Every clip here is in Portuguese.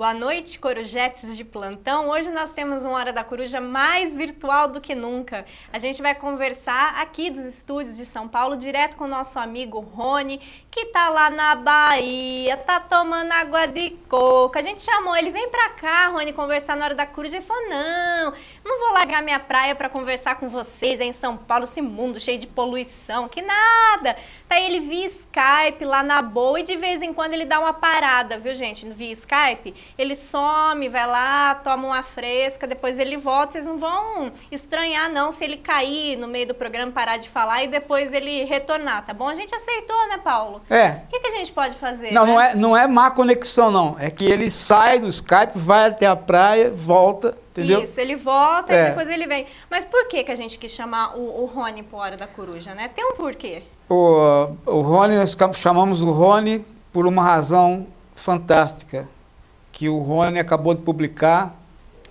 Boa noite, corujetes de plantão. Hoje nós temos uma Hora da Coruja mais virtual do que nunca. A gente vai conversar aqui dos estúdios de São Paulo, direto com o nosso amigo Rony, que tá lá na Bahia, tá tomando água de coco. A gente chamou ele, vem pra cá, Rony, conversar na Hora da Coruja. Ele falou, não vou largar minha praia pra conversar com vocês aí em São Paulo, esse mundo cheio de poluição, que nada. Tá ele via Skype lá na boa e de vez em quando ele dá uma parada, viu, gente, via Skype. Ele some, vai lá, toma uma fresca, depois ele volta. Vocês não vão estranhar, não, se ele cair no meio do programa, parar de falar e depois ele retornar, tá bom? A gente aceitou, né, Paulo? É. O que a gente pode fazer? Não, né? não é má conexão, não. É que ele sai do Skype, vai até a praia, volta, entendeu? Isso, ele volta e depois ele vem. Mas por que a gente quis chamar o Rony pro Hora da Coruja, né? Tem um porquê. O Rony, nós chamamos o Rony por uma razão fantástica. Que o Rony acabou de publicar.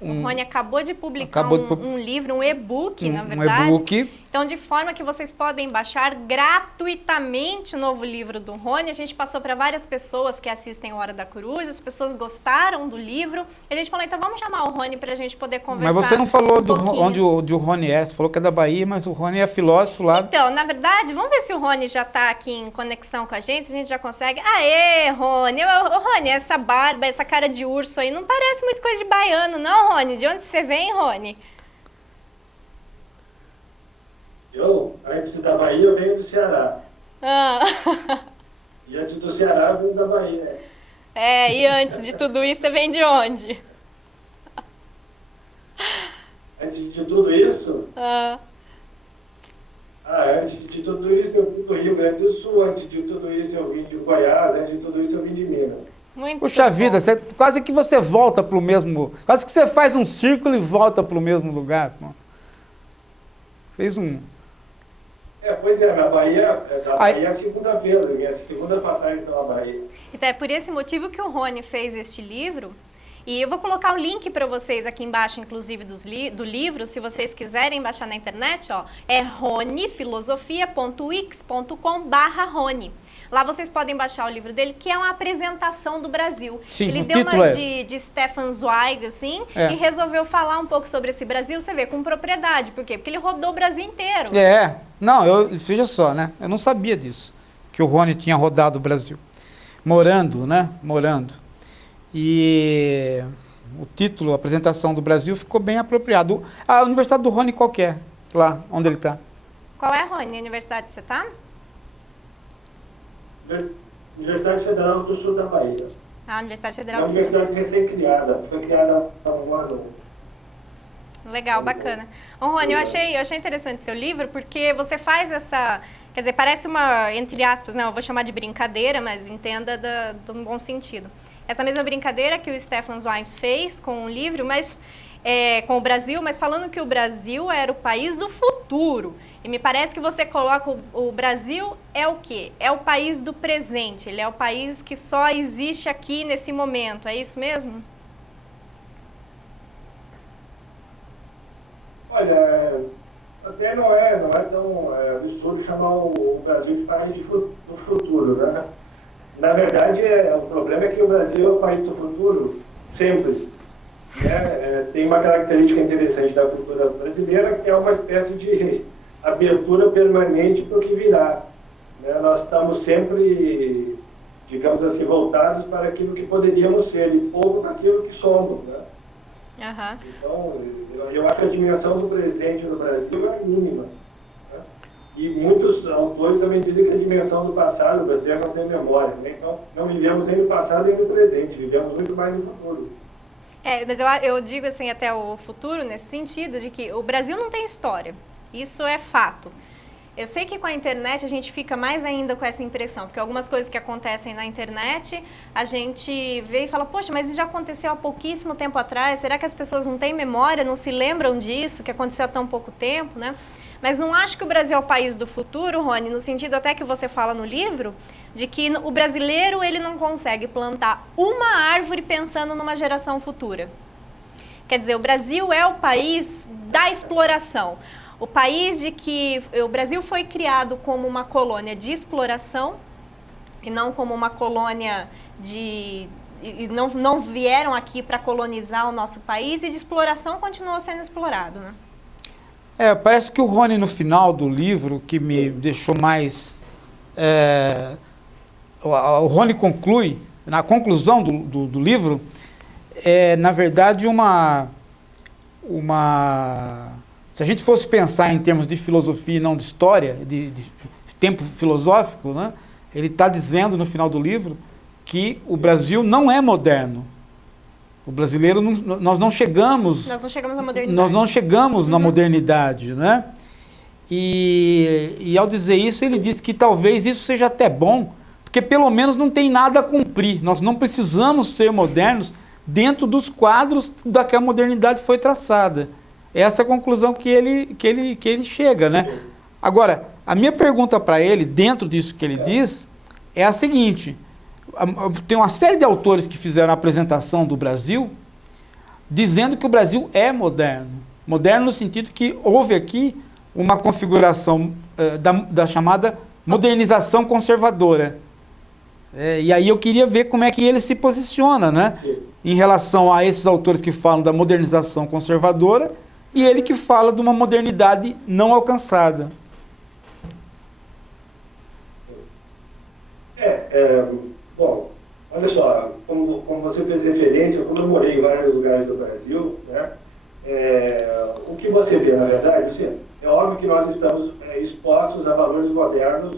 O Rony acabou de publicar um livro, um e-book, na verdade. Um e-book. Então, de forma que vocês podem baixar gratuitamente o novo livro do Rony. A gente passou para várias pessoas que assistem Hora da Coruja, as pessoas gostaram do livro. E a gente falou, então vamos chamar o Rony para a gente poder conversar. Mas você não falou onde o Rony é. Você falou que é da Bahia, mas o Rony é filósofo lá. Então, na verdade, vamos ver se o Rony já está aqui em conexão com a gente já consegue. Aê, Rony! Rony, essa barba, essa cara de urso aí, não parece muito coisa de baiano, não, Rony? De onde você vem, Rony? Antes da Bahia, eu venho do Ceará. E antes do Ceará, eu venho da Bahia. E antes de tudo isso, você vem de onde? Antes de tudo isso? Antes de tudo isso, eu vim do Rio Grande do Sul. Antes de tudo isso, eu vim de Goiás. Antes de tudo isso, eu vim de Minas. Puxa vida, quase que você volta para o mesmo... Quase que você faz um círculo e volta para o mesmo lugar. Fez um... Pois é, na Bahia, Bahia é a segunda vez, minha segunda passagem pela Bahia. Então é por esse motivo que o Rony fez este livro. E eu vou colocar o link para vocês aqui embaixo, inclusive, do livro, se vocês quiserem baixar na internet, ó. É ronifilosofia.wix.com/Rony. Lá vocês podem baixar o livro dele, que é uma apresentação do Brasil. Sim, ele deu uma de Stefan Zweig, assim, e resolveu falar um pouco sobre esse Brasil, você vê, com propriedade. Por quê? Porque ele rodou o Brasil inteiro. Veja só, né? Eu não sabia disso, que o Rony tinha rodado o Brasil. Morando. E o título, a apresentação do Brasil, ficou bem apropriado. A Universidade do Rony qualquer, lá onde ele está. Qual é, Rony? A universidade que você está? Universidade Federal do Sul da Bahia. Universidade Federal do Sul. É uma universidade recém-criada. Foi criada há um ano. Legal, bacana. Rony, eu achei interessante seu livro, porque você faz essa... Quer dizer, parece uma, entre aspas, eu vou chamar de brincadeira, mas entenda de um bom sentido. Essa mesma brincadeira que o Stefan Zweig fez com o livro, mas com o Brasil, mas falando que o Brasil era o país do futuro. E me parece que você coloca o Brasil é o quê? É o país do presente, ele é o país que só existe aqui nesse momento, é isso mesmo? Olha, até não é tão absurdo chamar o Brasil de país do futuro, né? Na verdade, o problema é que o Brasil é o país do futuro sempre. Tem uma característica interessante da cultura brasileira, que é uma espécie de abertura permanente para o que virá. Nós estamos sempre, digamos assim, voltados para aquilo que poderíamos ser e pouco para aquilo que somos. Então, eu acho que a dimensão do presente no Brasil é mínima. E muitos autores também dizem que a dimensão do passado, o Brasil não tem memória. Então, não vivemos nem no passado nem no presente, vivemos muito mais no futuro. Mas eu digo assim, até o futuro, nesse sentido, de que o Brasil não tem história. Isso é fato. Eu sei que com a internet a gente fica mais ainda com essa impressão, porque algumas coisas que acontecem na internet, a gente vê e fala, poxa, mas isso já aconteceu há pouquíssimo tempo atrás, será que as pessoas não têm memória, não se lembram disso, que aconteceu há tão pouco tempo, né? Mas não acho que o Brasil é o país do futuro, Rony, no sentido até que você fala no livro, de que o brasileiro ele não consegue plantar uma árvore pensando numa geração futura. Quer dizer, o Brasil é o país da exploração. O país de que o Brasil foi criado como uma colônia de exploração e não como uma colônia de e não vieram aqui para colonizar o nosso país, e de exploração continuou sendo explorado, né? Parece que o Rony, no final do livro, que me deixou mais... o Rony conclui, na conclusão do livro, na verdade, se a gente fosse pensar em termos de filosofia e não de história, de tempo filosófico, né, ele está dizendo no final do livro que o Brasil não é moderno. O brasileiro, nós não chegamos... Nós não chegamos à modernidade. Nós não chegamos na modernidade, né? E ao dizer isso, ele diz que talvez isso seja até bom, porque pelo menos não tem nada a cumprir. Nós não precisamos ser modernos dentro dos quadros da que a modernidade foi traçada. Essa é a conclusão que ele chega, né? Agora, a minha pergunta para ele, dentro disso que ele diz, é a seguinte: tem uma série de autores que fizeram a apresentação do Brasil, dizendo que o Brasil é moderno. Moderno no sentido que houve aqui uma configuração da chamada modernização conservadora. E aí eu queria ver como é que ele se posiciona, né, em relação a esses autores que falam da modernização conservadora e ele que fala de uma modernidade não alcançada. Bom, olha só, como você fez referência, como eu morei em vários lugares do Brasil, né, o que você vê, na verdade, assim, é óbvio que nós estamos expostos a valores modernos,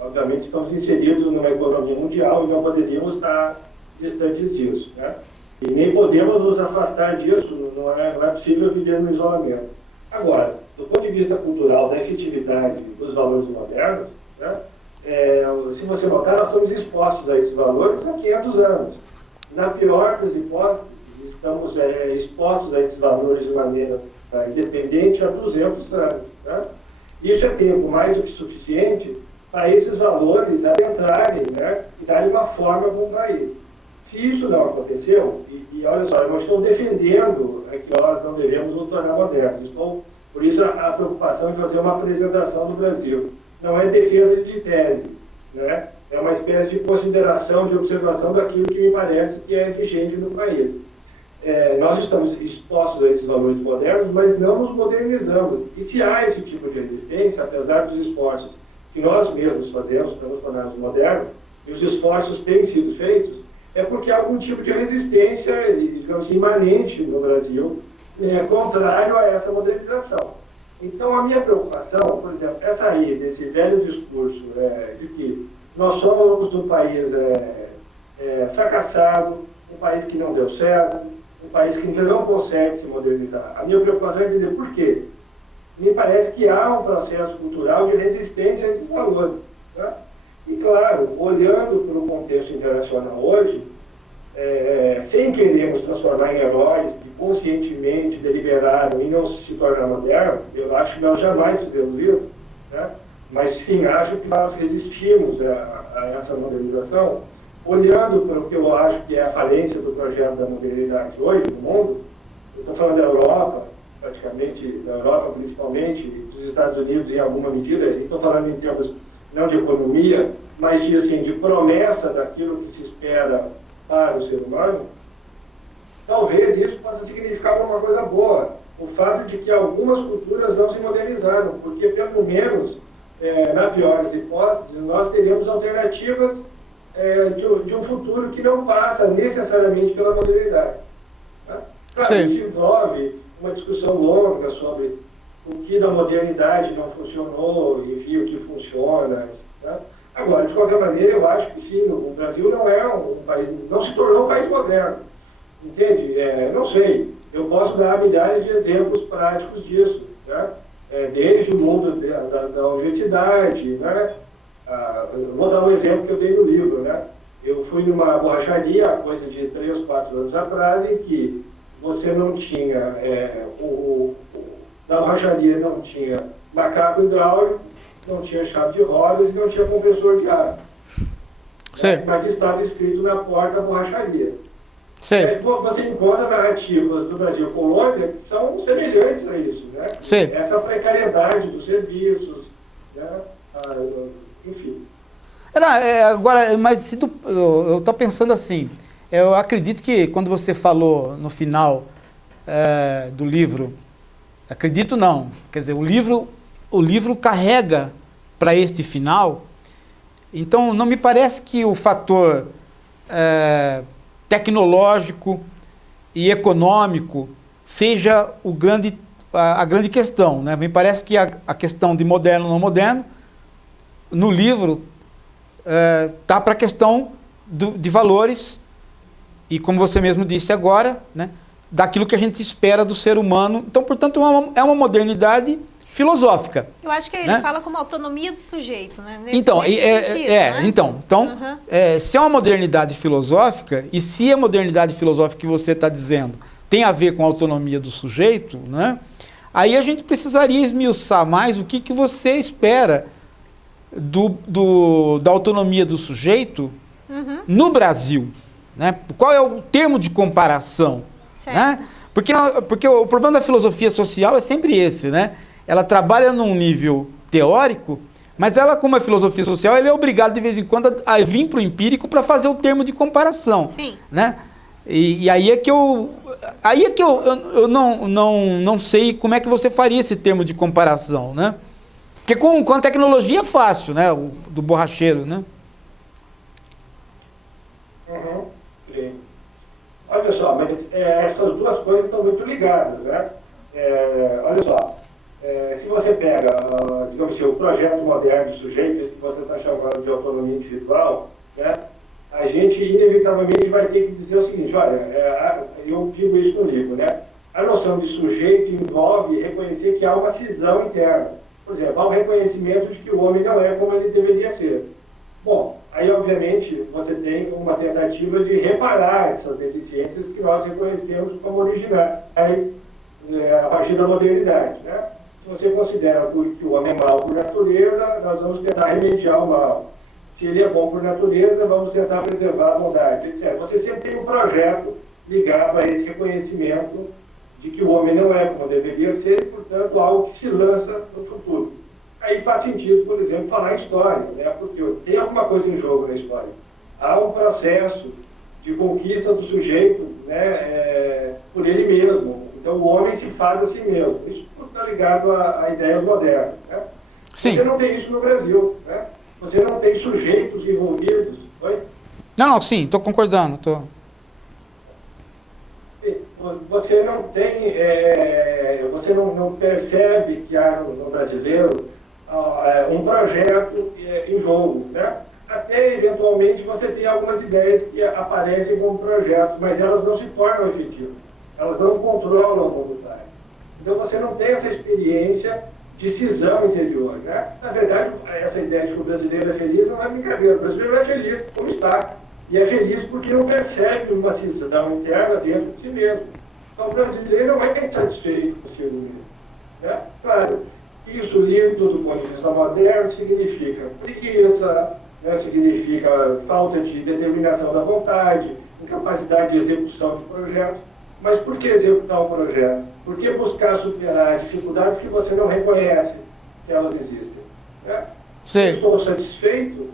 obviamente estamos inseridos numa economia mundial e não poderíamos estar distantes disso, né? E nem podemos nos afastar disso, não é possível viver no isolamento. Agora, do ponto de vista cultural, da efetividade dos valores modernos, né, se você notar, nós estamos expostos a esses valores há 500 anos. Na pior das hipóteses, estamos expostos a esses valores de maneira independente há 200 anos. Né? Isso é tempo mais do que suficiente para esses valores adentrarem, né, e darem uma forma para o país. Se isso não aconteceu, e olha só, eu não estou defendendo que nós não devemos nos tornar modernos, por isso a preocupação de fazer uma apresentação do Brasil. Não é defesa de tese, né? É uma espécie de consideração, de observação daquilo que me parece que é vigente no país. Nós estamos expostos a esses valores modernos, mas não nos modernizamos. E se há esse tipo de resistência, apesar dos esforços que nós mesmos fazemos para nos tornarmos modernos, e os esforços têm sido feitos, é porque há algum tipo de resistência, digamos assim, imanente no Brasil, contrário a essa modernização. Então, a minha preocupação, por exemplo, é sair desse velho discurso de que nós somos um país fracassado, um país que não deu certo, um país que não consegue se modernizar. A minha preocupação é entender por quê. Me parece que há um processo cultural de resistência a esses valores. Tá? E, claro, olhando para o contexto internacional hoje, sem querer nos transformar em heróis que conscientemente deliberaram e não se tornar modernos, eu acho que nós jamais fizemos isso, né? Mas sim, acho que nós resistimos a essa modernização, olhando para o que eu acho que é a falência do projeto da modernidade hoje no mundo. Eu estou falando da Europa, praticamente, da Europa principalmente, dos Estados Unidos em alguma medida, e estou falando em termos não de economia, mas de promessa daquilo que se espera para o ser humano. Talvez isso possa significar uma coisa boa, o fato de que algumas culturas não se modernizaram, porque pelo menos, na pior das hipóteses, nós teríamos alternativas de um futuro que não passa necessariamente pela modernidade. Tá? Claro, isso envolve uma discussão longa sobre o que da modernidade não funcionou, enfim, o que funciona. Tá? Agora, de qualquer maneira, eu acho que sim, o Brasil não é um país, não se tornou um país moderno. Entende? Não sei. Eu posso dar milhares de exemplos práticos disso. Né? Desde o mundo da universidade, né? Vou dar um exemplo que eu dei no livro, né? Eu fui numa borracharia, coisa de 3 ou 4 anos atrás, em que você não tinha, na borracharia não tinha macaco hidráulico, não tinha chave de rodas e não tinha compressor de ar. Mas estava escrito na porta da borracharia. Você encontra narrativas do Brasil colônia que são semelhantes a isso, né? Essa precariedade dos serviços, né? Enfim. Agora, mas eu estou pensando assim, Eu acredito que quando você falou no final do livro, acredito não, quer dizer, o livro carrega para este final, então não me parece que o fator tecnológico e econômico seja a grande questão, né? Me parece que a questão de moderno ou não moderno, no livro, está para a questão de valores, e como você mesmo disse agora, né, daquilo que a gente espera do ser humano. Então, portanto, é uma modernidade filosófica. Eu acho que ele fala como autonomia do sujeito, né? Então, sentido, né? então se é uma modernidade filosófica, e se a modernidade filosófica que você está dizendo tem a ver com a autonomia do sujeito, né, aí a gente precisaria esmiuçar mais o que você espera da autonomia do sujeito no Brasil, né? Qual é o termo de comparação? Né? Porque o problema da filosofia social é sempre esse, né? Ela trabalha num nível teórico, mas ela, como é filosofia social, ela é obrigada de vez em quando a vir para o empírico para fazer o termo de comparação. Sim. Né? E aí é que eu não sei como é que você faria esse termo de comparação, né? Porque com a tecnologia é fácil, né? Do borracheiro, né? Sim. Olha só, mas essas duas coisas estão muito ligadas, né? Olha só, se você pega, digamos assim, o projeto moderno do sujeito, esse que você está chamando de autonomia individual, né? A gente inevitavelmente vai ter que dizer o seguinte, olha, eu digo isso no livro, né? A noção de sujeito envolve reconhecer que há uma cisão interna. Por exemplo, há um reconhecimento de que o homem não é como ele deveria ser. Bom, aí obviamente você tem uma tentativa de reparar essas deficiências que nós reconhecemos como originais a partir da modernidade, né? Se você considera que o homem é mau por natureza, nós vamos tentar remediar o mal. Se ele é bom por natureza, vamos tentar preservar a bondade, etc. Você sempre tem um projeto ligado a esse reconhecimento de que o homem não é como deveria ser, e, portanto, algo que se lança no futuro. Aí faz sentido, por exemplo, falar em história, né? Porque tem alguma coisa em jogo na história. Há um processo de conquista do sujeito, né, por ele mesmo. Então, o homem se faz a si mesmo. Isso está ligado à ideia moderna. Né? Sim. Você não tem isso no Brasil, né? Você não tem sujeitos envolvidos. Oi? Não, sim, estou concordando. Você não tem, você não percebe que há no brasileiro um projeto em jogo, né? Até eventualmente você tem algumas ideias que aparecem como projetos, mas elas não se tornam efetivas, elas não controlam o voluntário. Então você não tem essa experiência de cisão interior, né? Na verdade, essa ideia de que o brasileiro é feliz não é brincadeira, o brasileiro é feliz como está. E é feliz porque não percebe uma cisão interna dentro de si mesmo. Então, o brasileiro não é insatisfeito consigo mesmo. Né? Claro, isso lido do ponto de vista moderno significa preguiça, né? Significa falta de determinação da vontade, incapacidade de execução de projetos. Mas por que executar um projeto? Por que buscar superar dificuldades que você não reconhece que elas existem? Né? Se eu estou satisfeito,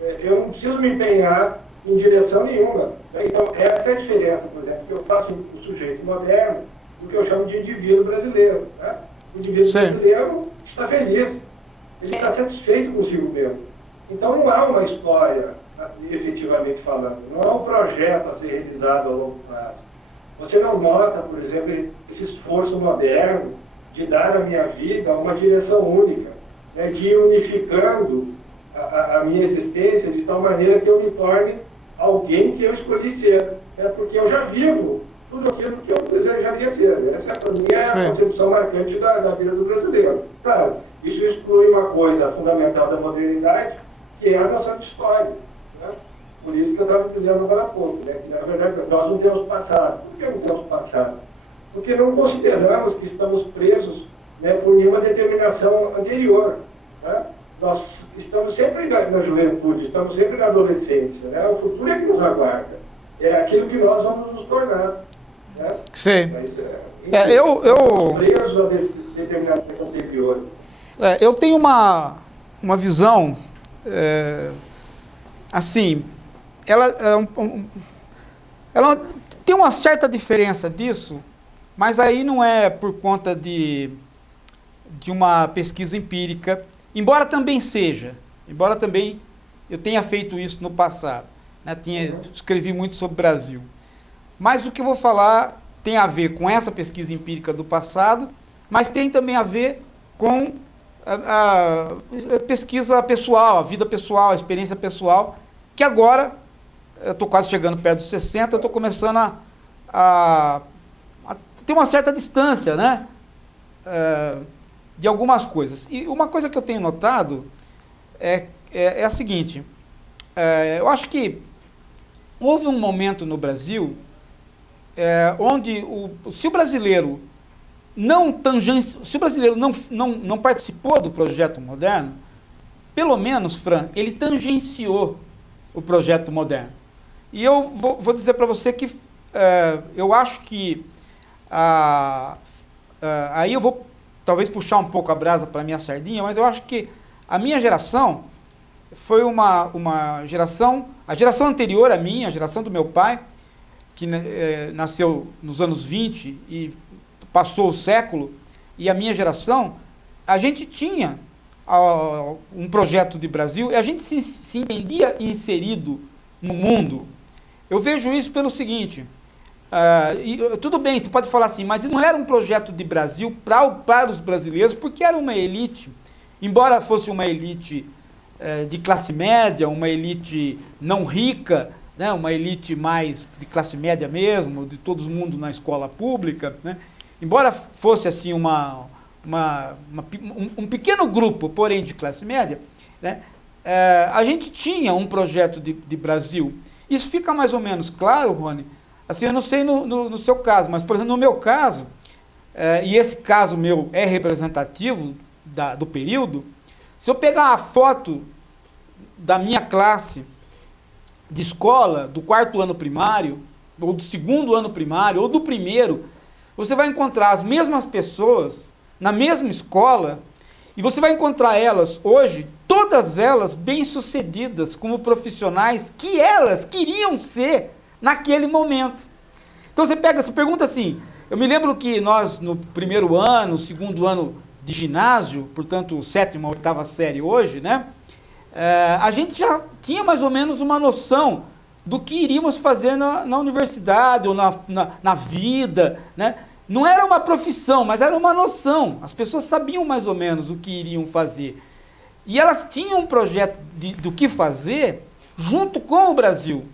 eu não preciso me empenhar em direção nenhuma. Então, essa é a diferença, por exemplo, que eu faço o sujeito moderno do que eu chamo de indivíduo brasileiro. Né? O indivíduo brasileiro está feliz, ele está satisfeito consigo mesmo. Então, não há uma história, efetivamente falando, não há um projeto a ser realizado ao longo prazo. Você não nota, por exemplo, esse esforço moderno de dar à minha vida uma direção única, né? De ir unificando a minha existência de tal maneira que eu me torne alguém que eu escolhi ser, porque eu já vivo tudo aquilo que eu desejaria ser. Essa, para mim, é a concepção marcante da vida do brasileiro. Claro, isso exclui uma coisa fundamental da modernidade, que é a noção de história. Né? Por isso que eu estava dizendo agora há pouco, né? Que, na verdade, nós não temos passado. Por que não temos passado? Porque não consideramos que estamos presos, né, por nenhuma determinação anterior. Né? Nós estamos sempre na juventude, estamos sempre na adolescência, né? O futuro é que nos aguarda. É aquilo que nós vamos nos tornar. Né? Sim. Mas, eu presos a determinações anteriores. Eu tenho uma visão, assim, ela ela tem uma certa diferença disso, mas aí não é por conta de uma pesquisa empírica, embora também eu tenha feito isso no passado, né? Escrevi muito sobre o Brasil. Mas o que eu vou falar tem a ver com essa pesquisa empírica do passado, mas tem também a ver com a pesquisa pessoal, a vida pessoal, a experiência pessoal, que agora, eu estou quase chegando perto dos 60, eu estou começando a ter uma certa distância, né? De algumas coisas. E uma coisa que eu tenho notado é a seguinte, eu acho que houve um momento no Brasil onde se o brasileiro não participou do projeto moderno, pelo menos, Fran, ele tangenciou o projeto moderno. E eu vou dizer para você que eu acho que aí eu vou talvez puxar um pouco a brasa para a minha sardinha, mas eu acho que a minha geração foi uma geração, a geração anterior à minha, a geração do meu pai, que nasceu nos anos 20 e passou o século, e a minha geração, a gente tinha um projeto de Brasil, e a gente se entendia inserido no mundo. Eu vejo isso pelo seguinte, tudo bem, você pode falar assim, mas não era um projeto de Brasil para os brasileiros, porque era uma elite, embora fosse uma elite de classe média, uma elite não rica, né, uma elite mais de classe média mesmo, de todo mundo na escola pública, né, embora fosse assim um pequeno grupo, porém de classe média, né, a gente tinha um projeto de Brasil. Isso fica mais ou menos claro, Rony, assim, eu não sei no seu caso, mas, por exemplo, no meu caso, e esse caso meu é representativo do período, se eu pegar a foto da minha classe de escola, do 4º ano primário, ou do 2º ano primário, ou do 1º, você vai encontrar as mesmas pessoas na mesma escola, e você vai encontrar elas hoje, todas elas bem-sucedidas como profissionais que elas queriam ser naquele momento. Então você pergunta assim, eu me lembro que nós no 1º ano, 2º ano de ginásio, portanto 7ª, 8ª série hoje, né? A gente já tinha mais ou menos uma noção do que iríamos fazer na universidade ou na vida, né? Não era uma profissão, mas era uma noção. As pessoas sabiam mais ou menos o que iriam fazer. E elas tinham um projeto do que fazer junto com o Brasil.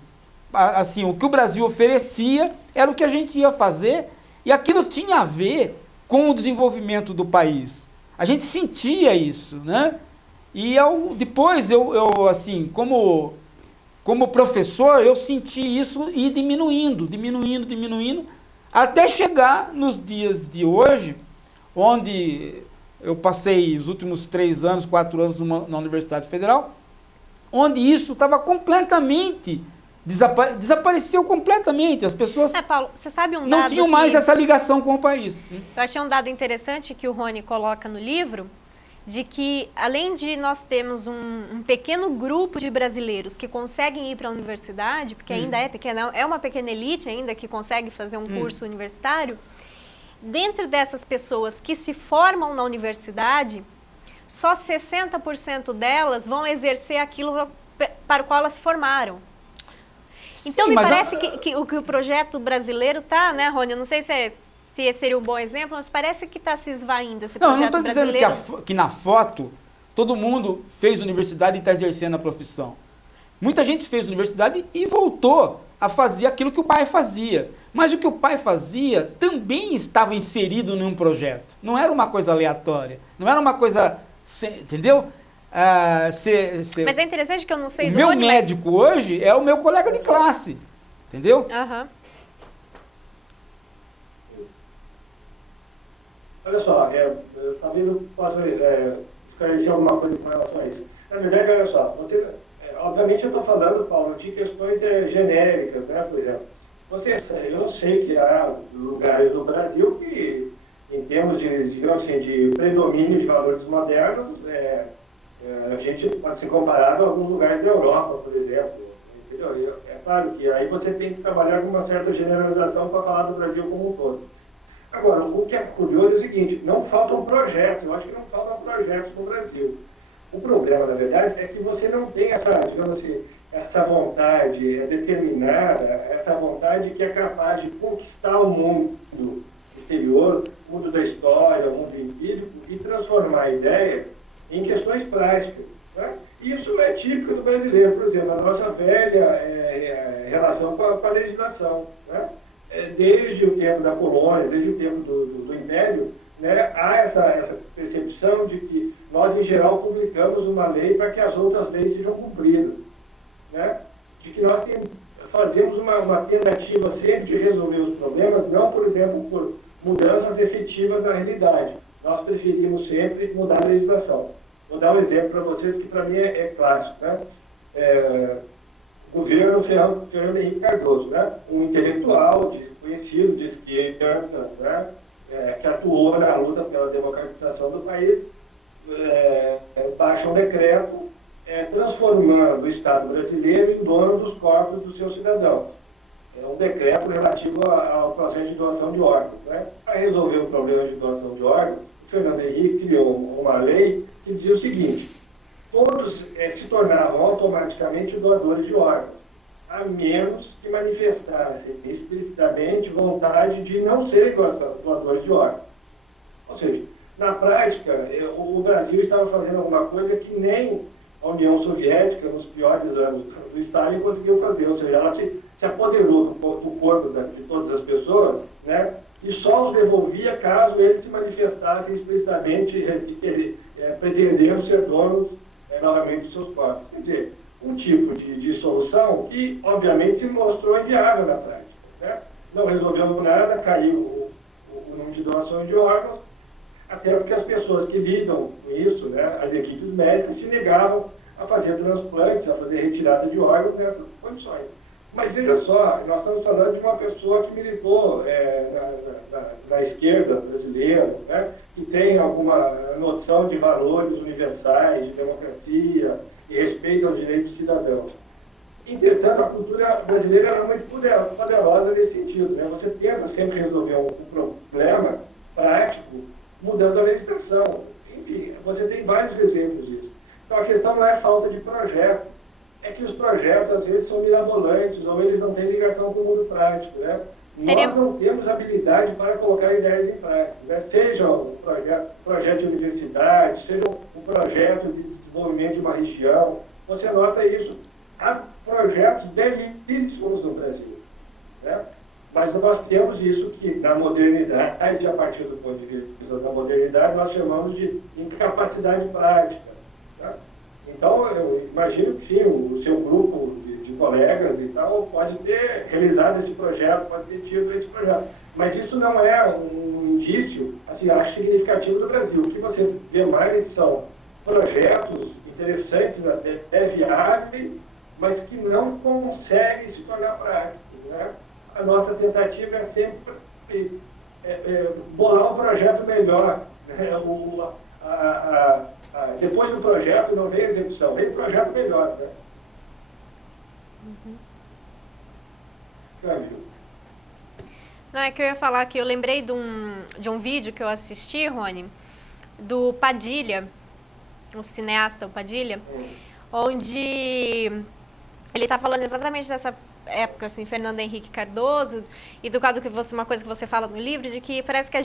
Assim, o que o Brasil oferecia era o que a gente ia fazer, e aquilo tinha a ver com o desenvolvimento do país. A gente sentia isso, né? E depois, assim, como professor, eu senti isso ir diminuindo, até chegar nos dias de hoje, onde eu passei os últimos 3 anos, 4 anos na Universidade Federal, onde isso estava completamente, desapareceu completamente, as pessoas Paulo, você sabe um não dado tinham mais essa ligação com o país. Eu achei um dado interessante que o Rony coloca no livro, de que, além de nós termos um pequeno grupo de brasileiros que conseguem ir para a universidade, porque ainda é pequena, é uma pequena elite ainda que consegue fazer um curso universitário, dentro dessas pessoas que se formam na universidade, só 60% delas vão exercer aquilo para o qual elas se formaram. Então, me parece que o projeto brasileiro está, né, Rony? Eu não sei se esse seria um bom exemplo, mas parece que está se esvaindo esse projeto brasileiro. Não, eu não estou dizendo que na foto todo mundo fez universidade e está exercendo a profissão. Muita gente fez universidade e voltou a fazer aquilo que o pai fazia. Mas o que o pai fazia também estava inserido em um projeto. Não era uma coisa aleatória. Não era uma coisa... Entendeu? Mas é interessante que eu não sei do meu médico hoje é o meu colega de classe. Entendeu? Aham. Olha só, talvez possa esclarecer alguma coisa com relação a isso. Na verdade, olha só, obviamente eu estou falando, Paulo, de questões genéricas, né, por exemplo. Eu sei que há lugares do Brasil que, em termos digamos assim, de predomínio de valores modernos, a gente pode ser comparado a alguns lugares da Europa, por exemplo, em Entendeu? É claro que aí você tem que trabalhar com uma certa generalização para falar do Brasil como um todo. Agora, o que é curioso é o seguinte, não faltam projetos, eu acho que não faltam projetos no Brasil. O problema, na verdade, é que você não tem essa, digamos assim, essa vontade determinada, essa vontade que é capaz de conquistar o mundo exterior, o mundo da história, o mundo empírico, e transformar a ideia em questões práticas. Né? Isso é típico do brasileiro, por exemplo, a nossa velha relação com a legislação. Né? Desde o tempo da colônia, desde o tempo do Império, né, há essa percepção de que nós, em geral, publicamos uma lei para que as outras leis sejam cumpridas. Né? De que nós fazemos uma tentativa sempre de resolver os problemas, não, por exemplo, por mudanças efetivas na realidade. Nós preferimos sempre mudar a legislação. Vou dar um exemplo para vocês que, para mim, é clássico. Né? O governo Fernando Henrique Cardoso, né? Um intelectual conhecido de esquerda, né? Que atuou na luta pela democratização do país, baixa um decreto transformando o Estado brasileiro em dono dos corpos dos seus cidadãos. É um decreto relativo ao processo de doação de órgãos. Né? Para resolver o problema de doação de órgãos, o Fernando Henrique criou uma lei que dizia o seguinte: todos se tornavam automaticamente doadores de órgãos, a menos que manifestassem explicitamente vontade de não serem doadores de órgãos. Ou seja, na prática, o Brasil estava fazendo alguma coisa que nem a União Soviética, nos piores anos do Stalin, conseguiu fazer. Ou seja, ela se apoderou do corpo de todas as pessoas, né? E só os devolvia caso eles se manifestassem explicitamente pretendendo ser donos novamente dos seus corpos. Quer dizer, um tipo de solução que, obviamente, se mostrou inviável na prática. Né? Não resolveu nada, caiu o número de doações de órgãos, até porque as pessoas que lidam com isso, né, as equipes médicas, se negavam a fazer transplantes, a fazer retirada de órgãos nessas condições. Mas veja só, nós estamos falando de uma pessoa que militou na esquerda brasileira, né, que tem alguma noção de valores universais, de democracia e respeito aos direitos dos cidadãos. Entretanto, a cultura brasileira é muito poderosa nesse sentido. Né? Você tenta sempre resolver um problema prático mudando a legislação. Enfim, você tem vários exemplos disso. Então, a questão não é falta de projeto, é que os projetos, às vezes, são mirabolantes, ou eles não têm ligação com o mundo prático. Né? Nós não temos habilidade para colocar ideias em prática. Né? Seja um projeto de universidade, seja um projeto de desenvolvimento de uma região. Você nota isso. Há projetos belíssimos no Brasil. Né? Mas nós temos isso que, na modernidade, a partir do ponto de vista da modernidade, nós chamamos de incapacidade prática. Tá? Então, eu imagino que sim, o seu grupo de colegas e tal pode ter realizado esse projeto, pode ter tido esse projeto. Mas isso não é um indício, assim, acho significativo do Brasil. O que você vê mais são projetos interessantes, até viáveis, mas que não conseguem se tornar práticos. Né? A nossa tentativa é sempre bolar um projeto melhor. Né? Depois do projeto não vem a execução, vem o projeto melhor. Né? Não, é que eu ia falar que eu lembrei de um vídeo que eu assisti, Rony, do Padilha, o cineasta, o Padilha, onde ele está falando exatamente dessa época, assim, Fernando Henrique Cardoso, e do caso que você, uma coisa que você fala no livro, de que parece que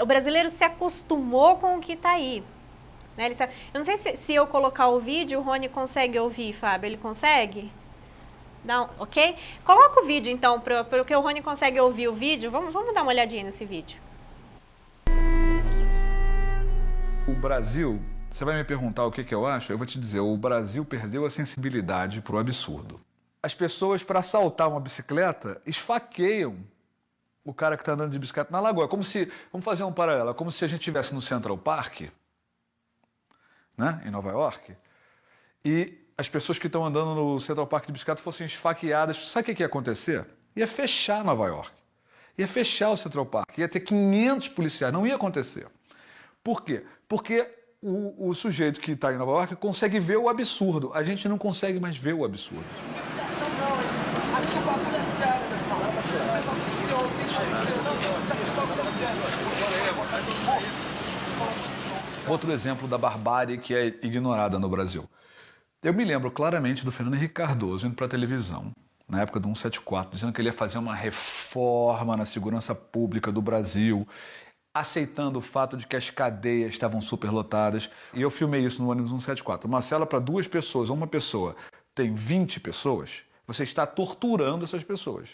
o brasileiro se acostumou com o que está aí. Né? Eu não sei se eu colocar o vídeo, o Rony consegue ouvir, Fábio, ele consegue? Não, ok? Coloca o vídeo, então, para que o Rony consegue ouvir o vídeo. Vamos dar uma olhadinha nesse vídeo. O Brasil, você vai me perguntar o que eu acho? Eu vou te dizer, o Brasil perdeu a sensibilidade para o absurdo. As pessoas, para assaltar uma bicicleta, esfaqueiam o cara que está andando de bicicleta na lagoa. Como se, vamos fazer um paralelo, como se a gente estivesse no Central Park, né, em Nova York, e as pessoas que estão andando no Central Park de bicicleta fossem esfaqueadas. Sabe o que ia acontecer? Ia fechar Nova York. Ia fechar o Central Park. Ia ter 500 policiais. Não ia acontecer. Por quê? Porque o sujeito que está em Nova York consegue ver o absurdo. A gente não consegue mais ver o absurdo. Outro exemplo da barbárie que é ignorada no Brasil. Eu me lembro claramente do Fernando Henrique Cardoso indo para a televisão, na época do 174, dizendo que ele ia fazer uma reforma na segurança pública do Brasil, aceitando o fato de que as cadeias estavam superlotadas. E eu filmei isso no ônibus 174. Uma cela para 2 pessoas, ou uma pessoa tem 20 pessoas, você está torturando essas pessoas.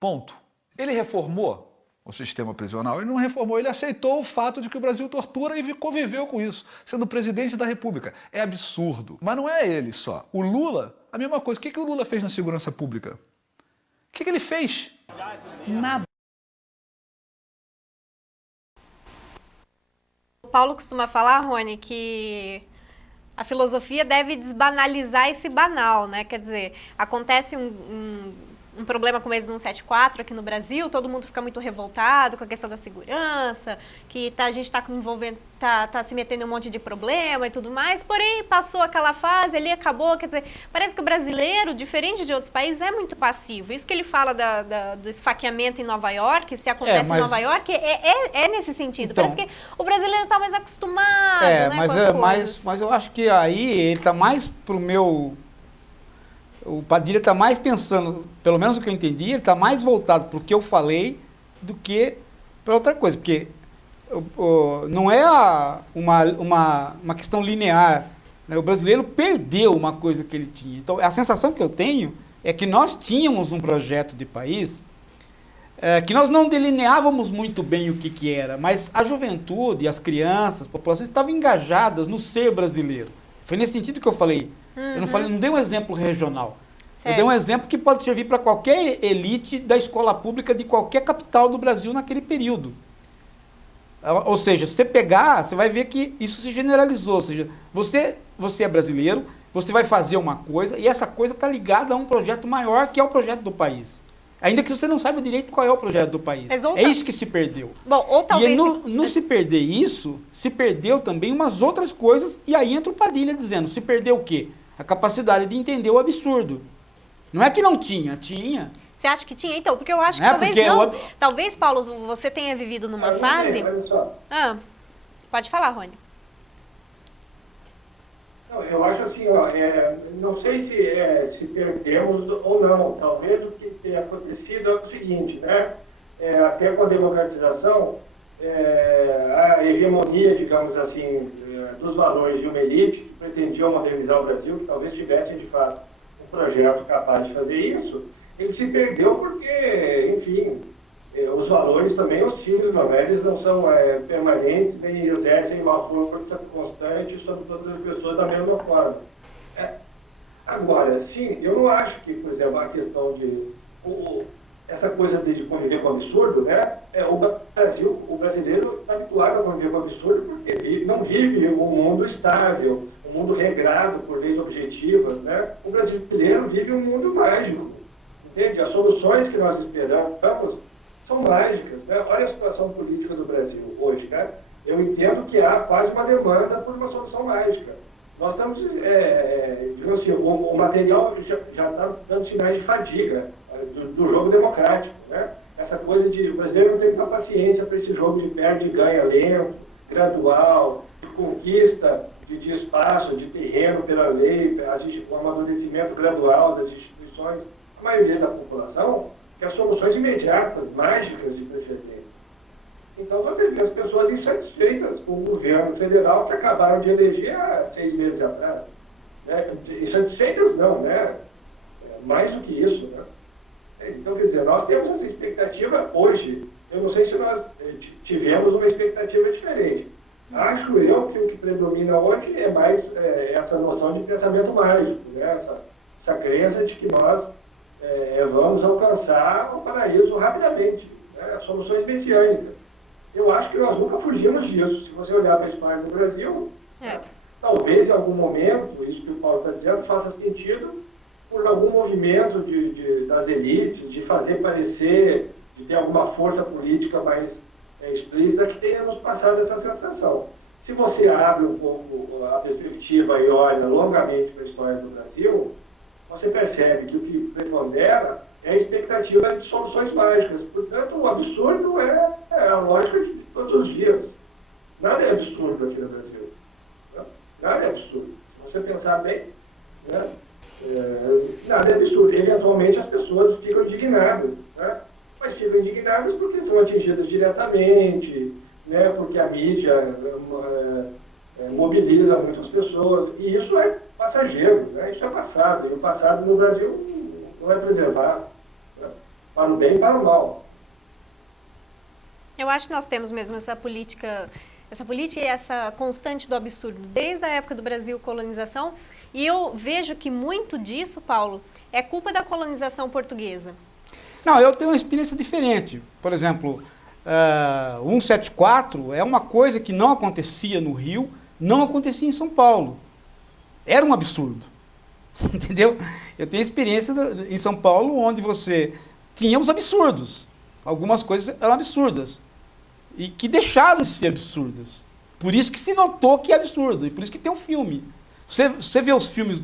Ponto. Ele reformou o sistema prisional? Ele não reformou, ele aceitou o fato de que o Brasil tortura e conviveu com isso, sendo presidente da República. É absurdo. Mas não é ele só. O Lula, a mesma coisa. O que o Lula fez na segurança pública? O que ele fez? Nada. O Paulo costuma falar, Rony, que a filosofia deve desbanalizar esse banal, né? Quer dizer, acontece um problema como esse do 174 aqui no Brasil, todo mundo fica muito revoltado com a questão da segurança, que a gente está tá se metendo em um monte de problema e tudo mais, porém passou aquela fase ali, acabou, quer dizer, parece que o brasileiro, diferente de outros países, é muito passivo. Isso que ele fala do esfaqueamento em Nova York, se acontece em Nova York, é nesse sentido. Então, parece que o brasileiro está mais acostumado, né, com as coisas. Mas eu acho que aí ele está mais pro meu... O Padilha está mais pensando, pelo menos o que eu entendi, ele está mais voltado para o que eu falei do que para outra coisa. Porque não é uma questão linear, né? O brasileiro perdeu uma coisa que ele tinha. Então, a sensação que eu tenho é que nós tínhamos um projeto de país que nós não delineávamos muito bem o que era, mas a juventude, as crianças, as populações estavam engajadas no ser brasileiro. Foi nesse sentido que eu falei. Eu não dei um exemplo regional. Certo. Eu dei um exemplo que pode servir para qualquer elite da escola pública de qualquer capital do Brasil naquele período. Ou seja, se você pegar, você vai ver que isso se generalizou. Ou seja, você é brasileiro, você vai fazer uma coisa e essa coisa está ligada a um projeto maior que é o projeto do país. Ainda que você não saiba direito qual é o projeto do país. É isso que se perdeu. Bom, ou talvez... E no se perder isso, se perdeu também umas outras coisas, e aí entra o Padilha dizendo, se perdeu o quê? A capacidade de entender o absurdo. Não é que não tinha, tinha. Você acha que tinha? Então, porque eu acho que talvez não. Talvez, Paulo, você tenha vivido numa fase... Pode falar, Rony. Eu acho assim, não sei se perdemos ou não. Talvez o que tenha acontecido é o seguinte, né? Até com a democratização, a hegemonia, digamos assim, dos valores de uma elite que pretendia modernizar o Brasil, que talvez tivessem, de fato, um projeto capaz de fazer isso, ele se perdeu porque, enfim, os valores também oscilam, né? Eles não são permanentes, nem exercem uma força constante sobre todas as pessoas da mesma forma. Agora, sim, eu não acho que, por exemplo, a questão de... essa coisa de conviver com o absurdo, né? O brasileiro está habituado a conviver com o absurdo porque não vive um mundo estável, um mundo regrado por leis objetivas, né? O brasileiro vive um mundo mágico, entende? As soluções que nós esperamos são mágicas, né? Olha a situação política do Brasil hoje, né? Eu entendo que há quase uma demanda por uma solução mágica. Nós estamos, digamos assim, o material já está dando sinais de fadiga do jogo democrático, né? Essa coisa de o brasileiro não tem muita paciência para esse jogo de perde e ganha lento, gradual, de conquista de espaço, de terreno pela lei, o amadurecimento gradual das instituições. A maioria da população quer soluções imediatas, mágicas de preferência. Então, você vê as pessoas insatisfeitas com o governo federal que acabaram de eleger há 6 meses atrás. Né? Insatisfeitos não, né? Mais do que isso, né? Então, quer dizer, nós temos essa expectativa hoje. Eu não sei se nós tivemos uma expectativa diferente. Acho eu que o que predomina hoje é mais essa noção de pensamento mágico, né? Essa crença de que nós vamos alcançar o paraíso rapidamente, né? Soluções messiânicas. Eu acho que nós nunca fugimos disso. Se você olhar para a história do Brasil, talvez em algum momento, isso que o Paulo está dizendo, faça sentido por algum movimento das elites, de fazer parecer, de ter alguma força política mais explícita que tenha nos passado essa sensação. Se você abre um pouco a perspectiva e olha longamente para a história do Brasil, você percebe que o que prepondera é a expectativa de soluções mágicas. Portanto, o absurdo é a lógica de todos os dias. Nada é absurdo aqui no Brasil. Nada é absurdo. Se você pensar bem, né? Nada é absurdo. Eventualmente as pessoas ficam indignadas, né? Mas ficam indignadas porque são atingidas diretamente, né? Porque a mídia mobiliza muitas pessoas. E isso é passageiro, né? Isso é passado. E o passado no Brasil não é preservado, né? Para o bem e para o mal. Eu acho que nós temos mesmo essa política e essa constante do absurdo, desde a época do Brasil colonização, e eu vejo que muito disso, Paulo, é culpa da colonização portuguesa. Não, eu tenho uma experiência diferente. Por exemplo, 174 é uma coisa que não acontecia no Rio, não acontecia em São Paulo. Era um absurdo. Entendeu? Eu tenho experiência em São Paulo onde você tinha os absurdos. Algumas coisas eram absurdas. E que deixaram de ser absurdas. Por isso que se notou que é absurdo. E por isso que tem um filme. Você vê os filmes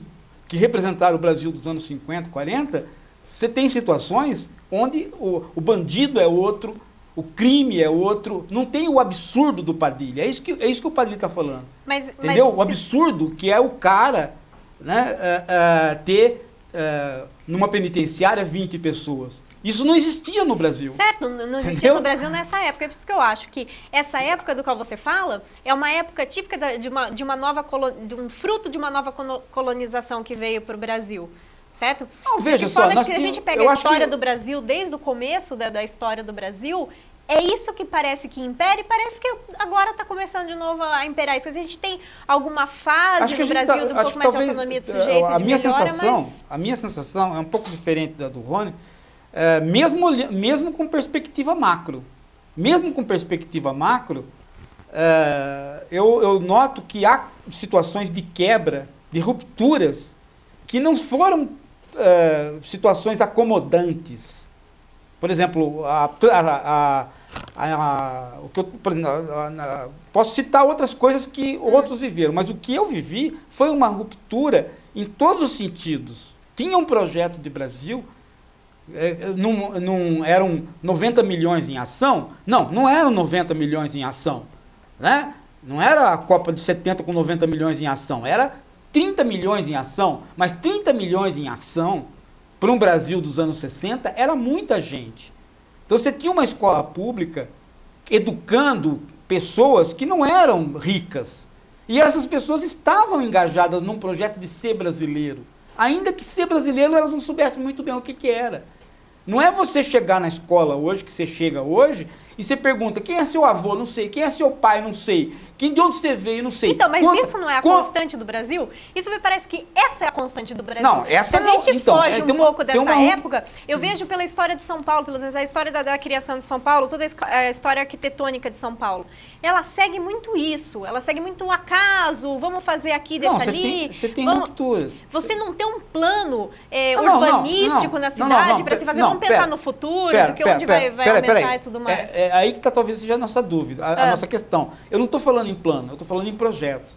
que representaram o Brasil dos anos 50, 40, você tem situações onde o bandido é outro, o crime é outro, não tem o absurdo do Padilha. É isso que o Padilha está falando. Entendeu? O absurdo que é o cara, né, ter numa penitenciária 20 pessoas. Isso não existia no Brasil. Certo, não existia no Brasil nessa época. É por isso que eu acho que essa época do qual você fala é uma época típica de um fruto de uma nova colonização que veio para o Brasil. Certo? Não, veja de forma só, que a gente pega a história do Brasil, desde o começo da história do Brasil, é isso que parece que impera e parece que agora está começando de novo a imperar isso. A gente tem alguma fase no Brasil de um pouco mais de autonomia do sujeito e de melhora, mas... A minha sensação é um pouco diferente da do Rony, mesmo com perspectiva macro. Mesmo com perspectiva macro, eu noto que há situações de quebra, de rupturas, que não foram situações acomodantes. Por exemplo, posso citar outras coisas que outros viveram, mas o que eu vivi foi uma ruptura em todos os sentidos. Tinha um projeto de Brasil, não eram 90 milhões em ação? Não eram 90 milhões em ação. Né? Não era a Copa de 70 com 90 milhões em ação, era 30 milhões em ação, mas 30 milhões em ação para um Brasil dos anos 60 era muita gente. Então você tinha uma escola pública educando pessoas que não eram ricas. E essas pessoas estavam engajadas num projeto de ser brasileiro. Ainda que ser brasileiro elas não soubessem muito bem o que era. Não é você chegar na escola hoje, que você chega hoje, e você pergunta, quem é seu avô? Não sei. Quem é seu pai? Não sei. De onde você veio? Não sei. Então, mas isso não é a constante do Brasil? Isso me parece que essa é a constante do Brasil. Não, essa não. Se a gente foge um pouco dessa época, eu vejo pela história de São Paulo, pela história da criação de São Paulo, toda a história arquitetônica de São Paulo. Ela segue muito isso. Ela segue muito o acaso. Vamos fazer aqui, deixa ali. Você tem rupturas. Você não tem um plano urbanístico na cidade para se fazer. Vamos pensar no futuro, de que onde vai aumentar e tudo mais. É aí que talvez seja a nossa dúvida, a nossa questão. Eu não estou falando em plano, eu estou falando em projeto.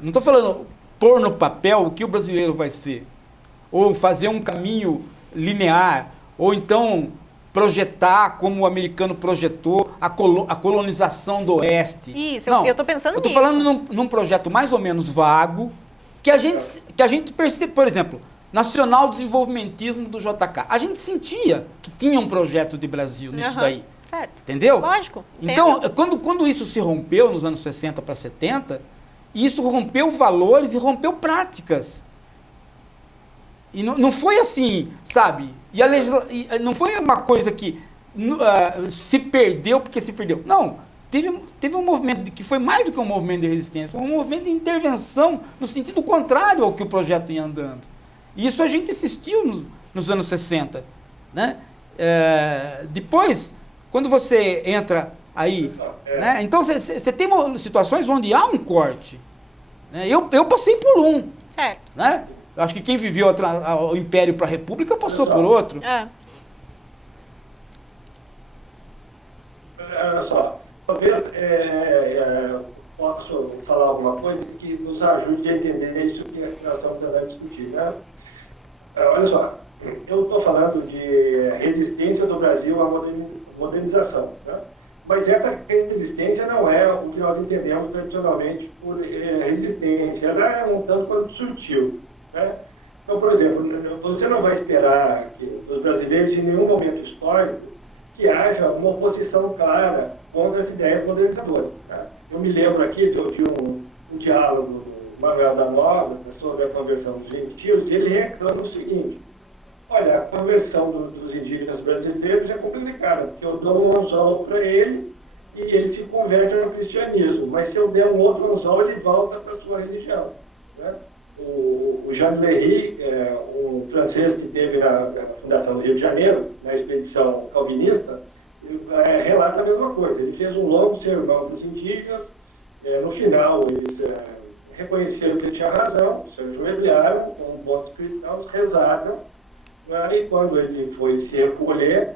Não estou falando pôr no papel o que o brasileiro vai ser, ou fazer um caminho linear, ou então projetar como o americano projetou a colonização do Oeste. Isso, eu estou pensando nisso. Eu estou falando num projeto mais ou menos vago, que a gente percebe, por exemplo, Nacional Desenvolvimentismo do JK. A gente sentia que tinha um projeto de Brasil nisso daí. Certo. Entendeu? Lógico. Então, quando isso se rompeu nos anos 60 para 70, isso rompeu valores e rompeu práticas. E não foi assim, sabe? E não foi uma coisa que se perdeu porque se perdeu. Não. Teve um movimento que foi mais do que um movimento de resistência, foi um movimento de intervenção no sentido contrário ao que o projeto ia andando. E isso a gente assistiu nos anos 60. Né? Depois, quando você entra aí, né? Então você tem situações onde há um corte. Né? Eu passei por um. Certo. Né? Eu acho que quem viveu o Império para a República passou por outro. Olha só, talvez posso falar alguma coisa que nos ajude a entender isso que nós estamos tentando discutir. Né? Olha só, eu estou falando de resistência do Brasil à modernização. Né? Mas essa resistência não é o que nós entendemos tradicionalmente por resistência. Ela é um tanto quanto sutil, né? Então, por exemplo, você não vai esperar que os brasileiros, em nenhum momento histórico, que haja uma oposição clara contra as ideias modernizadoras. Tá? Eu me lembro aqui de ouvir um diálogo do Manuel da Nova sobre a conversão dos gentios, e ele reclama o seguinte: olha, a conversão dos indígenas brasileiros é complicada, porque eu dou um anzol para ele e ele se converte ao cristianismo, mas se eu der um outro anzol, ele volta para a sua religião. Né? O Jean Lery, um francês que teve na fundação do Rio de Janeiro, na expedição calvinista, relata a mesma coisa. Ele fez um longo sermão para os indígenas, no final eles reconheceram que ele tinha razão, se ajoelharam, como bons cristãos, rezaram, e quando ele foi se recolher,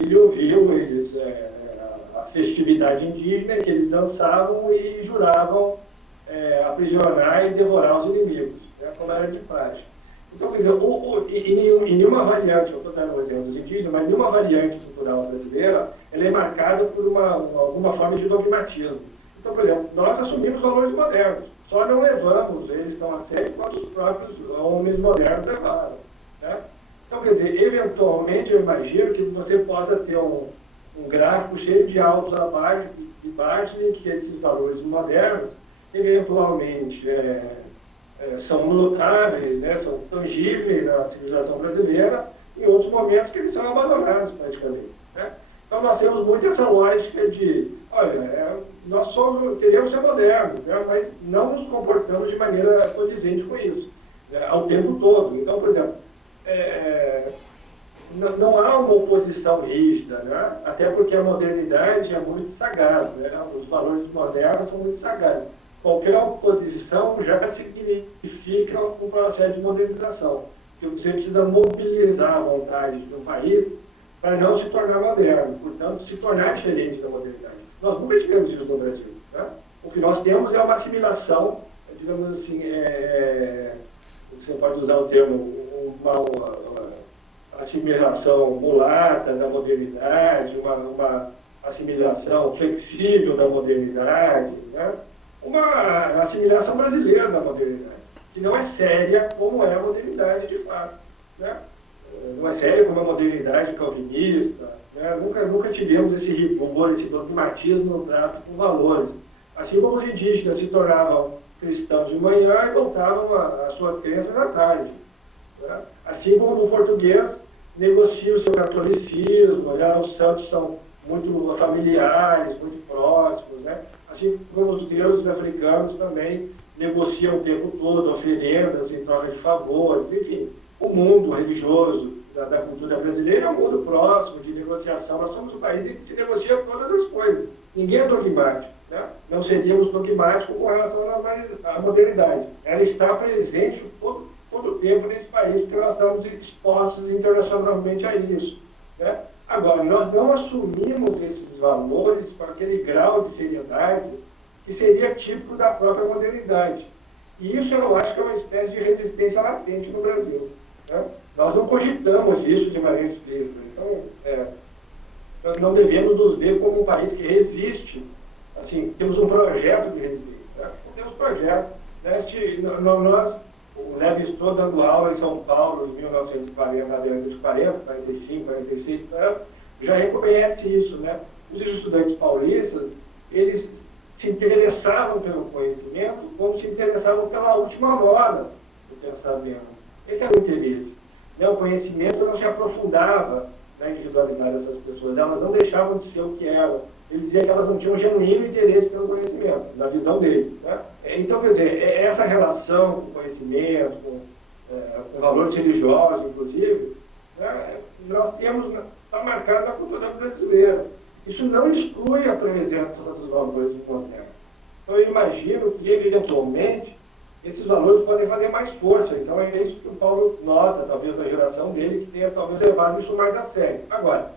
ele ouviu a festividade indígena, que eles dançavam e juravam aprisionar e devorar os inimigos, como era de praxe. Então, quer dizer, em nenhuma variante, eu estou dando um exemplo dos indígenas, mas nenhuma variante cultural brasileira, ela é marcada por alguma forma de dogmatismo. Então, por exemplo, nós assumimos valores modernos, só não levamos eles tão a sério quanto os próprios homens modernos levaram. Né? Então, quer dizer, eventualmente eu imagino que você possa ter um gráfico cheio de altos abaixo e baixos, em que esses valores modernos, eventualmente, são mutáveis, né, são tangíveis na civilização brasileira, em outros momentos que eles são abandonados praticamente. Né? Então nós temos muito essa lógica de, olha, nós queremos ser modernos, né, mas não nos comportamos de maneira condizente com isso, né, ao tempo todo. Então, por exemplo, não há uma oposição rígida, né, até porque a modernidade é muito sagaz, né, os valores modernos são muito sagazes. Qualquer oposição já significa um processo de modernização. Porque você precisa mobilizar a vontade do país para não se tornar moderno, portanto, se tornar diferente da modernidade. Nós nunca tivemos isso no Brasil. Né? O que nós temos é uma assimilação, digamos assim, você pode usar o termo, uma assimilação mulata da modernidade, uma assimilação flexível da modernidade, né? Uma assimilação brasileira da modernidade, que não é séria como é a modernidade de fato. Né? Não é séria como a modernidade calvinista, né? Nunca tivemos esse rigor, esse dogmatismo no trato com valores. Assim como os indígenas se tornavam cristãos de manhã e voltavam a sua crença na tarde. Né? Assim como o português negocia o seu catolicismo, já os santos são muito familiares, muito próximos, né? Assim como os deuses africanos também negociam o tempo todo oferendas em troca de favores, enfim. O mundo religioso da cultura brasileira é um mundo próximo de negociação. Nós somos um país que negocia todas as coisas. Ninguém é dogmático. Né? Não seríamos dogmáticos com relação à modernidade. Ela está presente todo o tempo nesse país, porque nós estamos expostos internacionalmente a isso. Né? Agora, nós não assumimos esses valores com aquele grau de seriedade que seria típico da própria modernidade. E isso eu acho que é uma espécie de resistência latente no Brasil. Né? Nós não cogitamos isso de maneira explícita. Então, nós não devemos nos ver como um país que resiste. Assim, temos um projeto de resistência. Né? Temos projeto. Né? O Levi estou dando aula em São Paulo em 1940, na década de 40, 45, 46, já reconhece isso, né? Os estudantes paulistas, eles se interessavam pelo conhecimento como se interessavam pela última moda do pensamento. Esse era o interesse. Né? O conhecimento não se aprofundava na individualidade dessas pessoas, elas não deixavam de ser o que eram. Ele dizia que elas não tinham um genuíno interesse pelo conhecimento, na visão dele. Né? Então, quer dizer, essa relação com o conhecimento, com valores religiosos, inclusive, né, nós temos, está marcado na cultura brasileira. Isso não exclui a presença dos valores modernos. Então, eu imagino que, eventualmente, esses valores podem fazer mais força. Então, é isso que o Paulo nota, talvez, da geração dele, que tenha, talvez, levado isso mais a sério. Agora,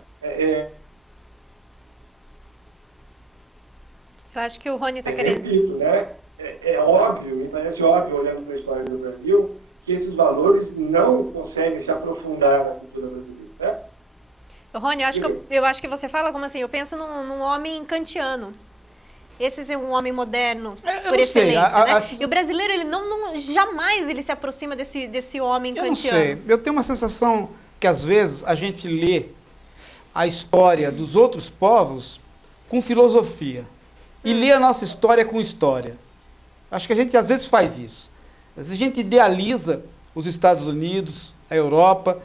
eu acho que o Rony está querendo... Repito, né? É óbvio, me parece óbvio, olhando para a história do Brasil, que esses valores não conseguem se aprofundar na cultura brasileira. Né? Rony, eu acho que você fala como assim, eu penso num homem kantiano. Esse é um homem moderno, por excelência, né? E o brasileiro, ele jamais ele se aproxima desse homem kantiano. Eu não sei, eu tenho uma sensação que às vezes a gente lê a história dos outros povos com filosofia e lê a nossa história com história. Acho que a gente às vezes faz isso. Às vezes a gente idealiza os Estados Unidos, a Europa,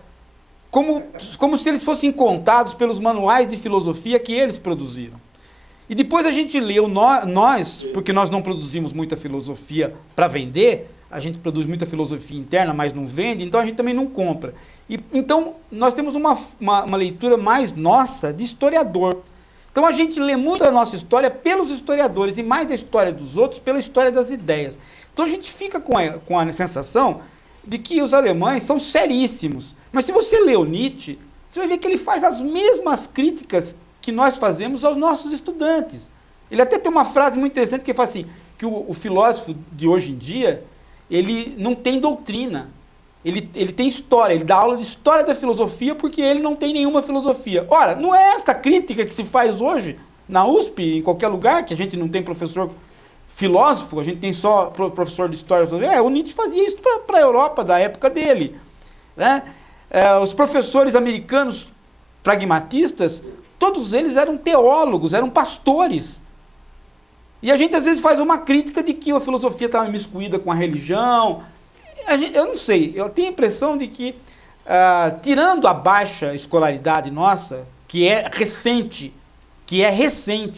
como se eles fossem contados pelos manuais de filosofia que eles produziram. E depois a gente leu, nós, porque nós não produzimos muita filosofia para vender, a gente produz muita filosofia interna, mas não vende, então a gente também não compra. Então nós temos uma leitura mais nossa de historiador. Então a gente lê muito a nossa história pelos historiadores e mais a história dos outros pela história das ideias. Então a gente fica com a sensação de que os alemães são seríssimos. Mas se você lê o Nietzsche, você vai ver que ele faz as mesmas críticas que nós fazemos aos nossos estudantes. Ele até tem uma frase muito interessante que fala assim, que o filósofo de hoje em dia, ele não tem doutrina, ele tem história, ele dá aula de história da filosofia porque ele não tem nenhuma filosofia. Ora, não é esta crítica que se faz hoje na USP, em qualquer lugar, que a gente não tem professor filósofo, a gente tem só professor de história. O Nietzsche fazia isso para a Europa da época dele, né? Os professores americanos pragmatistas, todos eles eram teólogos, eram pastores. E a gente às vezes faz uma crítica de que a filosofia estava imiscuída com a religião. Eu não sei, eu tenho a impressão de que, tirando a baixa escolaridade nossa, que é recente,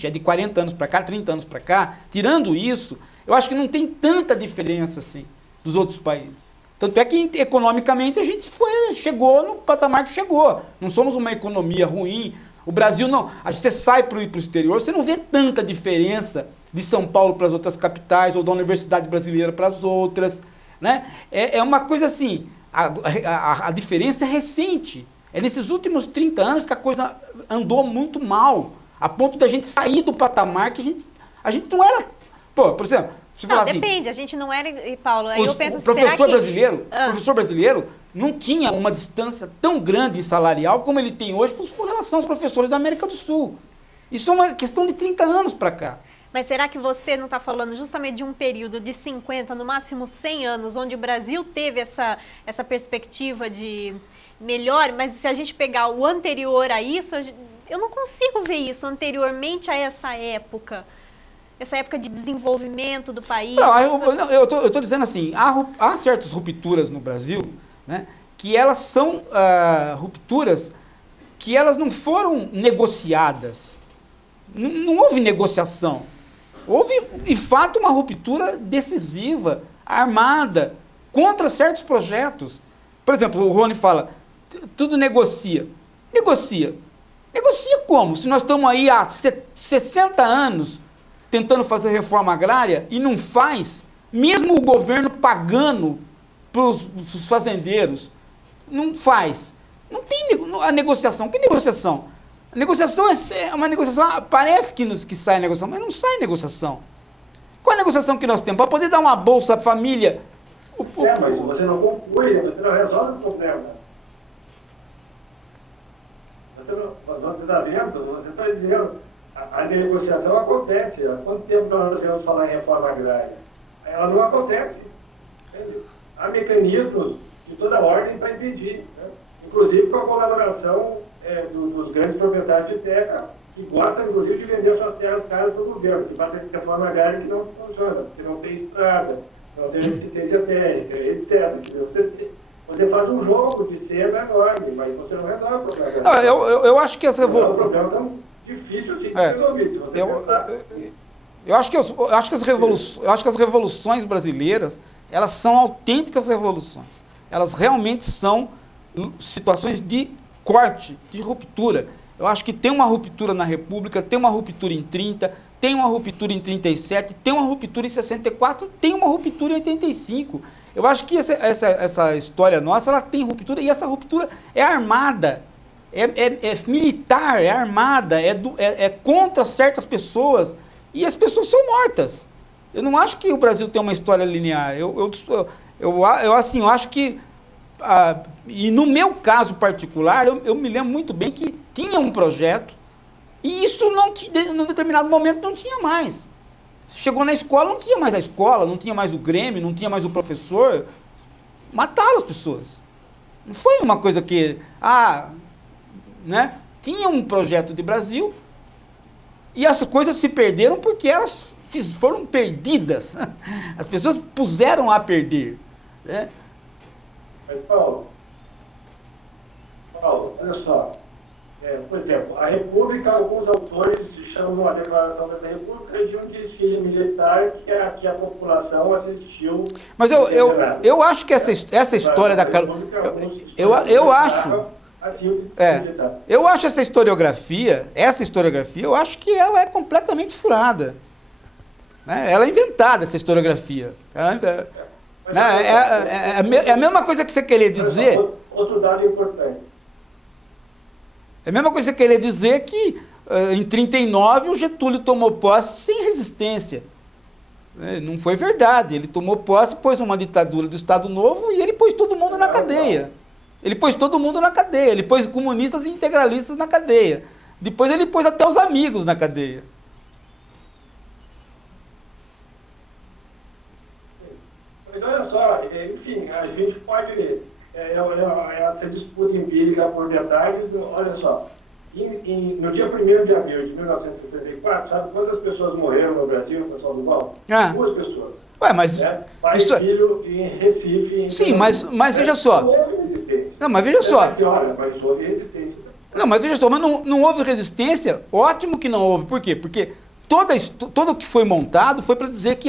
é de 40 anos para cá, 30 anos para cá, tirando isso, eu acho que não tem tanta diferença assim dos outros países. Tanto é que economicamente a gente chegou no patamar que chegou. Não somos uma economia ruim. O Brasil não. Você sai para o exterior, você não vê tanta diferença de São Paulo para as outras capitais ou da Universidade Brasileira para as outras, né? É uma coisa assim, a diferença é recente. É nesses últimos 30 anos que a coisa andou muito mal, a ponto da gente sair do patamar que a gente não era... Pô, por exemplo... Não, depende, a gente não era, Paulo, aí eu penso, o professor brasileiro não tinha uma distância tão grande salarial como ele tem hoje com relação aos professores da América do Sul. Isso é uma questão de 30 anos para cá. Mas será que você não está falando justamente de um período de 50, no máximo 100 anos, onde o Brasil teve essa perspectiva de melhor, mas se a gente pegar o anterior a isso, eu não consigo ver isso anteriormente a essa época de desenvolvimento do país? Não, eu estou dizendo assim, há certas rupturas no Brasil, né, que elas são rupturas que elas não foram negociadas. Não houve negociação. Houve, de fato, uma ruptura decisiva, armada, contra certos projetos. Por exemplo, o Rony fala, tudo negocia. Negocia como? Se nós estamos aí há 60 anos tentando fazer reforma agrária e não faz, mesmo o governo pagando para os fazendeiros, não faz. Não tem a negociação. Que negociação? A negociação é uma negociação, parece que sai negociação, mas não sai negociação. Qual a negociação que nós temos? Para poder dar uma bolsa à família. Mas você não conclui, você não resolve o problema. Você está vendo? Você está dizendo, a negociação acontece. Há quanto tempo nós devemos falar em reforma agrária? Ela não acontece. Há mecanismos de toda ordem para impedir, né? Inclusive com a colaboração dos grandes proprietários de terra, que gostam, inclusive, de vender suas terras caras para o governo, que faz a reforma agrária que não funciona, que não tem estrada, não tem resistência térmica, etc. Você faz um jogo de cena enorme, mas você não resolve o problema. Eu acho que essa revolução... É um problema tão difícil de resolver. Eu acho que as revoluções brasileiras, elas são autênticas revoluções. Elas realmente são situações de corte, de ruptura. Eu acho que tem uma ruptura na República, tem uma ruptura em 30, tem uma ruptura em 37, tem uma ruptura em 64, tem uma ruptura em 85. Eu acho que essa história nossa, ela tem ruptura, e essa ruptura é armada, é militar, é armada, é contra certas pessoas, e as pessoas são mortas. Eu não acho que o Brasil tem uma história linear. Eu acho que e no meu caso particular, eu me lembro muito bem que tinha um projeto e isso num determinado momento não tinha mais. Chegou na escola, não tinha mais a escola, não tinha mais o Grêmio, não tinha mais o professor. Mataram as pessoas. Não foi uma coisa que... né? Tinha um projeto de Brasil e as coisas se perderam porque elas foram perdidas. As pessoas puseram a perder. Né? Mas, Paulo, olha só. Por exemplo, a República, alguns autores chamam a Declaração da República de um desfile militar que a população assistiu. Mas eu acho que essa história da... Eu acho... eu acho essa historiografia, eu acho que ela é completamente furada. Né? Ela é inventada, essa historiografia. É a mesma coisa que você querer dizer... Outro dado importante. É a mesma coisa que você querer dizer que em 1939 o Getúlio tomou posse sem resistência. Não foi verdade. Ele tomou posse, pôs uma ditadura do Estado Novo e ele pôs todo mundo na cadeia. Ele pôs todo mundo na cadeia. Ele pôs comunistas e integralistas na cadeia. Depois ele pôs até os amigos na cadeia. Mas olha só, enfim, a gente pode... essa disputa empírica por detalhes, olha só. No dia 1º de abril de 1974, sabe quantas pessoas morreram no Brasil, pessoal do Val? 2 pessoas. Ué, mas... Né? Pai e filho em Recife. Sim, mas veja só. Não, mas veja só. Mas houve resistência. Não, mas veja só, mas não houve resistência? Ótimo que não houve. Por quê? Porque todo o que foi montado foi para dizer que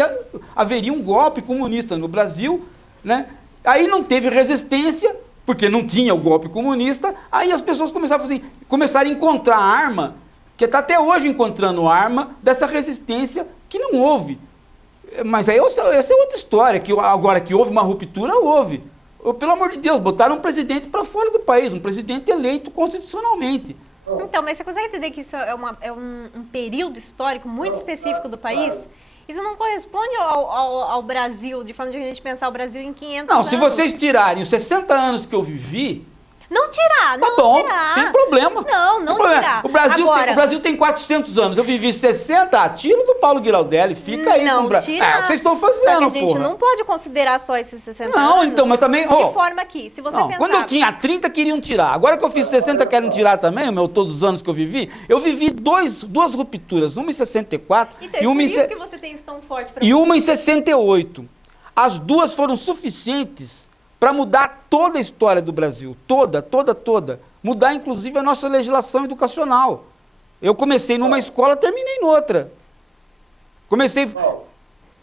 haveria um golpe comunista no Brasil, né? Aí não teve resistência, porque não tinha o golpe comunista, aí as pessoas começaram a encontrar arma, que está até hoje encontrando arma dessa resistência que não houve. Mas aí essa é outra história, que agora que houve uma ruptura, houve. Pelo amor de Deus, botaram um presidente para fora do país, um presidente eleito constitucionalmente. Então, mas você consegue entender que isso é um período histórico muito específico do país? Isso não corresponde ao Brasil, de forma de a gente pensar o Brasil em 500 anos. Não, se vocês tirarem os 60 anos que eu vivi... Não tirar, não tirar. Tem problema. Não tirar. O Brasil tem 400 anos, eu vivi 60, tiro do Paulo Giraldelli, fica aí. Não, tirar. Vocês estão fazendo, só que a gente não pode considerar só esses 60 anos. Não, então, mas também... De forma que, se você pensar... Quando eu tinha 30, queriam tirar. Agora que eu fiz 60, querem tirar também, todos os anos que eu vivi duas rupturas, uma em 64 então, e uma por em... isso que você tem isso tão forte pra e uma em 68. As duas foram suficientes para mudar toda a história do Brasil, toda. Mudar, inclusive, a nossa legislação educacional. Eu comecei numa escola, terminei noutra.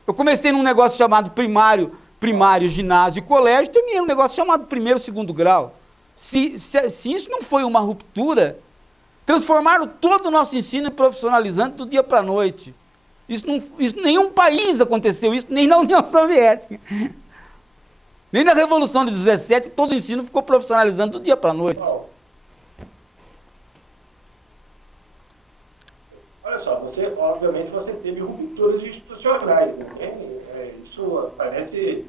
Eu comecei num negócio chamado primário, ginásio e colégio, terminei num negócio chamado 1º e 2º grau. Se isso não foi uma ruptura, transformaram todo o nosso ensino profissionalizante do dia para a noite. Isso nenhum país aconteceu isso, nem na União Soviética. Nem na Revolução de 17, todo o ensino ficou profissionalizando do dia para a noite. Olha só, obviamente você teve rupturas institucionais, né? Isso parece,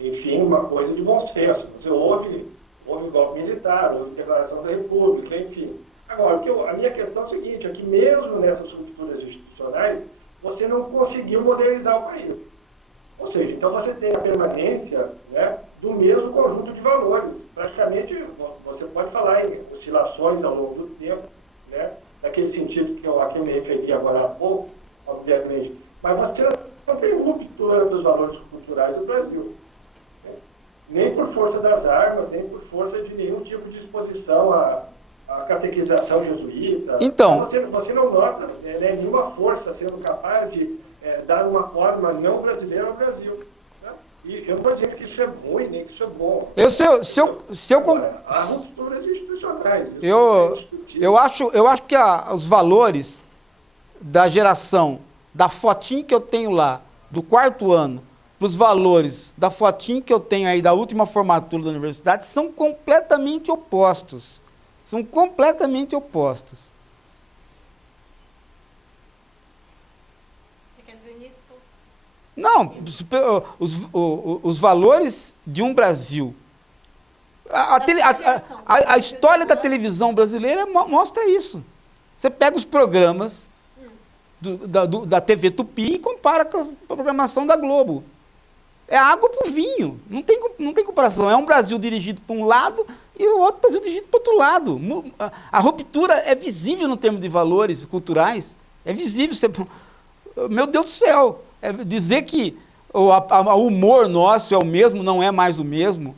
enfim, uma coisa de bom senso. Você houve golpe militar, houve declaração da República, enfim. Agora, a minha questão é a seguinte, é que mesmo nessas rupturas institucionais, você não conseguiu modernizar o país. Ou seja, então você tem a permanência, né, do mesmo conjunto de valores. Praticamente, você pode falar em oscilações ao longo do tempo, né, naquele sentido que eu me referi agora há pouco, obviamente. Mas você não tem ruptura dos valores culturais do Brasil. Né? Nem por força das armas, nem por força de nenhum tipo de exposição à catequização jesuíta. Então, você não nota nenhuma força sendo capaz de dar uma forma não brasileira ao Brasil. Né? E eu não estou dizendo que isso é ruim, nem que isso é bom. Há rupturas institucionais. Eu acho que os valores da geração, da fotinho que eu tenho lá, do 4º ano, para os valores da fotinho que eu tenho aí da última formatura da universidade, são completamente opostos. São completamente opostos. Você quer dizer nisso? Não, os valores de um Brasil A história da televisão brasileira mostra isso. Você pega os programas da TV Tupi e compara com a programação da Globo. É água pro vinho. Não tem comparação. É um Brasil dirigido para um lado e o outro Brasil dirigido para outro lado. A ruptura é visível no termo de valores culturais. É visível. Meu Deus do céu. Dizer que o humor nosso é o mesmo, não é mais o mesmo.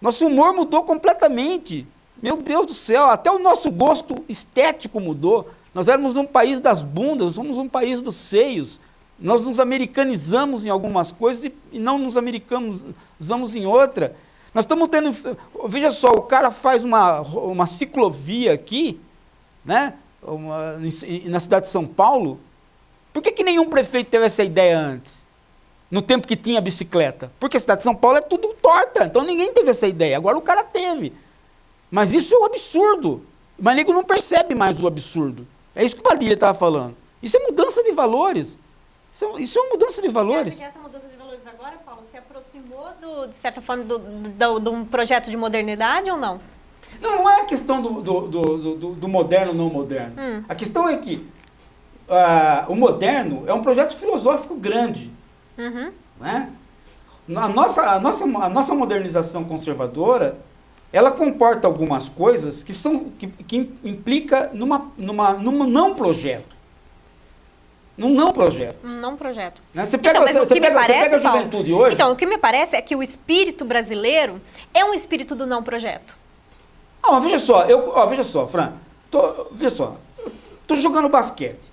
Nosso humor mudou completamente. Meu Deus do céu, até o nosso gosto estético mudou. Nós éramos um país das bundas, somos um país dos seios. Nós nos americanizamos em algumas coisas e não nos americanizamos em outra. Nós estamos tendo... Veja só, o cara faz uma ciclovia aqui, né? Na cidade de São Paulo. Por que nenhum prefeito teve essa ideia antes? No tempo que tinha bicicleta. Porque a cidade de São Paulo é tudo torta, então ninguém teve essa ideia. Agora o cara teve. Mas isso é um absurdo. Mas nego não percebe mais o absurdo. É isso que o Padilha estava falando. Isso é mudança de valores. Isso é uma mudança de valores. Você acha que essa mudança de valores agora, Paulo, se aproximou, de certa forma, de um projeto de modernidade ou não? Não é a questão do moderno ou não moderno. A questão é que o moderno é um projeto filosófico grande. Né? A nossa modernização conservadora, ela comporta algumas coisas que implica num não projeto. Num não projeto. Não projeto. Né? Você pega a juventude hoje... Então, o que me parece é que o espírito brasileiro é um espírito do não projeto. Mas veja só, Fran. Veja só. Tô jogando basquete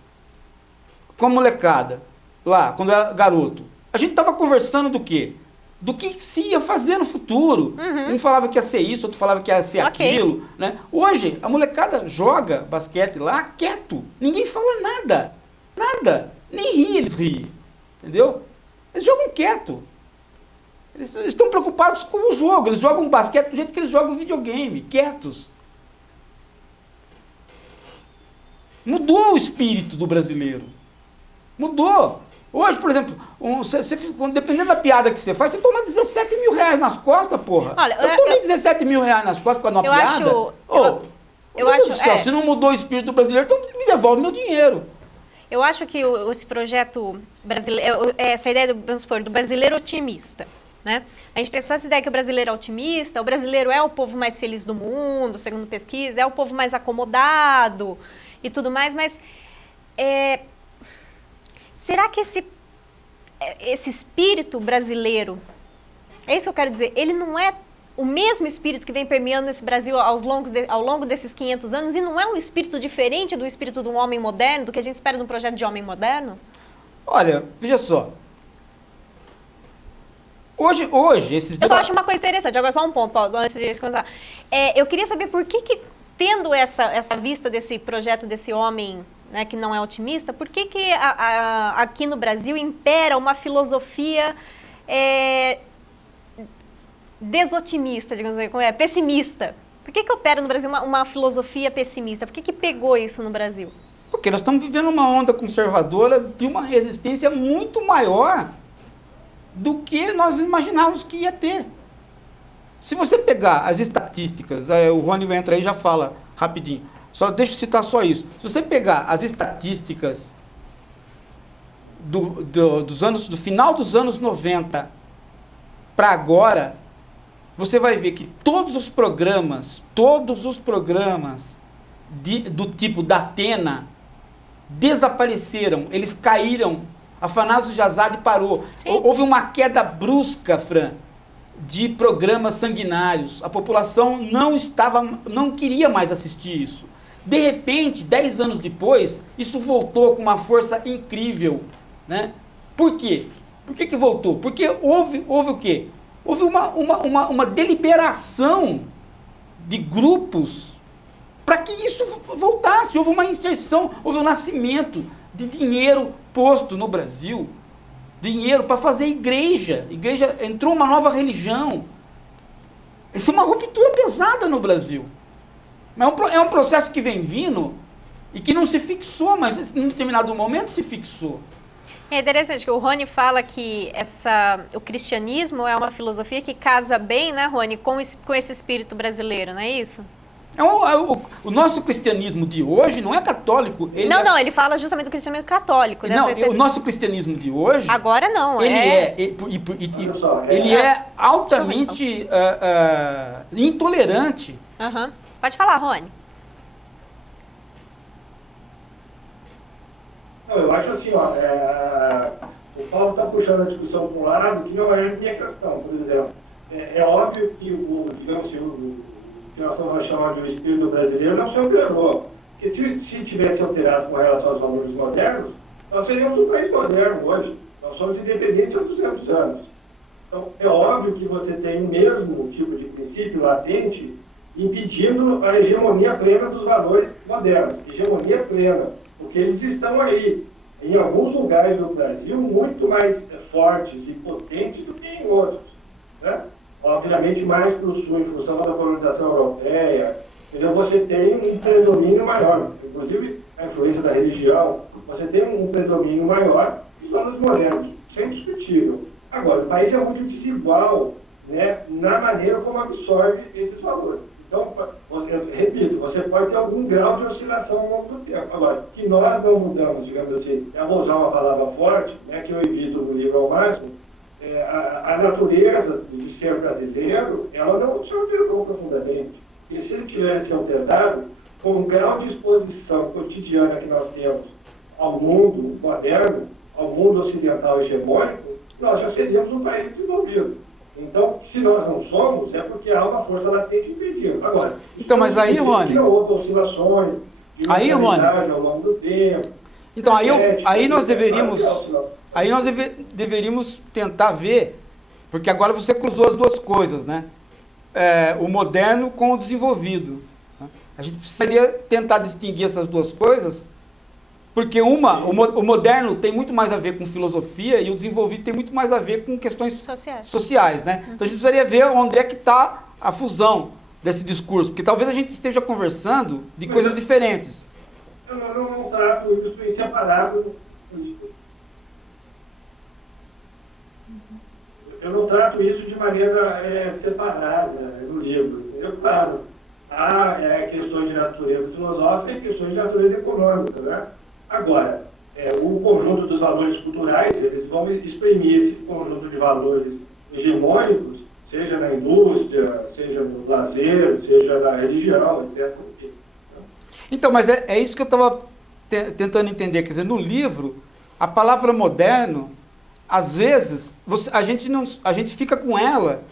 com a molecada lá, quando eu era garoto. A gente tava conversando do quê? Do que se ia fazer no futuro. Um falava que ia ser isso, outro falava que ia ser aquilo. Né? Hoje, a molecada joga basquete lá quieto. Ninguém fala nada. Nada. Nem ri, eles riem. Entendeu? Eles jogam quieto. Eles estão preocupados com o jogo. Eles jogam basquete do jeito que eles jogam videogame. Quietos. Mudou o espírito do brasileiro. Mudou. Hoje, por exemplo, dependendo da piada que você faz, você toma 17 mil reais nas costas, porra. Olha, eu tomei 17 mil reais nas costas por causa de uma piada. Eu acho, se não mudou o espírito do brasileiro, então me devolve meu dinheiro. Eu acho que esse projeto brasileiro, essa ideia do brasileiro otimista, né? A gente tem só essa ideia que o brasileiro é otimista, o brasileiro é o povo mais feliz do mundo, segundo pesquisa, é o povo mais acomodado e tudo mais, mas será que esse espírito brasileiro, é isso que eu quero dizer, ele não é o mesmo espírito que vem permeando esse Brasil ao longo desses 500 anos e não é um espírito diferente do espírito de um homem moderno, do que a gente espera de um projeto de homem moderno? Olha, veja só. Hoje esses... Eu só acho uma coisa interessante, agora só um ponto, Paulo, antes de contar. Eu queria saber por que tendo essa vista desse projeto desse homem, né, que não é otimista, por que aqui no Brasil impera uma filosofia desotimista, digamos assim, pessimista? Por que opera no Brasil uma filosofia pessimista? Por que pegou isso no Brasil? Porque nós estamos vivendo uma onda conservadora de uma resistência muito maior do que nós imaginávamos que ia ter. Se você pegar as estatísticas, o Rony vai entrar aí e já fala rapidinho, deixa eu citar só isso. Se você pegar as estatísticas do final dos anos 90 para agora, você vai ver que todos os programas do tipo da Atena desapareceram, eles caíram. Afanásio Jazade parou. Houve uma queda brusca, Fran, de programas sanguinários. A população não queria mais assistir isso. De repente, 10 anos depois, isso voltou com uma força incrível, né? Por quê? Por que voltou? Porque houve o quê? Houve uma deliberação de grupos para que isso voltasse. Houve uma inserção, houve um nascimento de dinheiro posto no Brasil, dinheiro para fazer igreja. Entrou uma nova religião. Isso é uma ruptura pesada no Brasil. Mas é um processo que vem vindo e que não se fixou, mas em um determinado momento se fixou. É interessante que o Rony fala que o cristianismo é uma filosofia que casa bem, né, Rony, com esse espírito brasileiro, não é isso? O nosso cristianismo de hoje não é católico. Não, ele fala justamente do cristianismo católico. Não, o nosso cristianismo de hoje... Agora não, ele é altamente intolerante. Uhum. Pode falar, Rony. Não, eu acho assim, o Paulo está puxando a discussão para um lado que não é a minha questão, por exemplo. É óbvio que digamos assim, o que nós estamos chamando de espírito brasileiro não se alterou. Porque se tivesse alterado com relação aos valores modernos, nós seríamos um país moderno hoje. Nós somos independentes há 200 anos. Então, é óbvio que você tem o mesmo tipo de princípio latente impedindo a hegemonia plena dos valores modernos. Hegemonia plena. Porque eles estão aí, em alguns lugares do Brasil, muito mais fortes e potentes do que em outros. Né? Obviamente, mais para o sul, em função da colonização europeia, entendeu? Você tem um predomínio maior. Inclusive, a influência da religião, você tem um predomínio maior que são os modernos. Isso é indiscutível. Agora, o país é muito desigual, né, na maneira como absorve esses valores. Então, repito, você pode ter algum grau de oscilação ao longo do tempo. Agora, que nós não mudamos, digamos assim, eu vou usar uma palavra forte, né, que eu evito no livro ao máximo, a natureza de ser brasileiro, ela não se alterou profundamente. E se ele tivesse alterado, com o grau de exposição cotidiana que nós temos ao mundo moderno, ao mundo ocidental hegemônico, nós já seríamos um país desenvolvido. Então, se nós não somos, é porque há uma força latente impedindo. Agora, então, mas aí, Rony... outras oscilações de mortalidade ao longo do tempo. Então, aí nós deveríamos... Aí nós deveríamos tentar ver, porque agora você cruzou as duas coisas, né? O moderno com o desenvolvido. Né? A gente precisaria tentar distinguir essas duas coisas, porque o moderno tem muito mais a ver com filosofia e o desenvolvido tem muito mais a ver com questões sociais, né? Então a gente precisaria ver onde é que está a fusão desse discurso, porque talvez a gente esteja conversando de coisas diferentes. Eu não trato isso em separado. Eu não trato isso de maneira separada no livro. Claro, há questões de natureza filosófica e questões de natureza econômica, né? Agora, o conjunto dos valores culturais, eles vão exprimir esse conjunto de valores hegemônicos, seja na indústria, seja no lazer, seja na religião, etc. Então, mas é isso que eu estava tentando entender. Quer dizer, no livro, a palavra moderno, às vezes, a gente fica com ela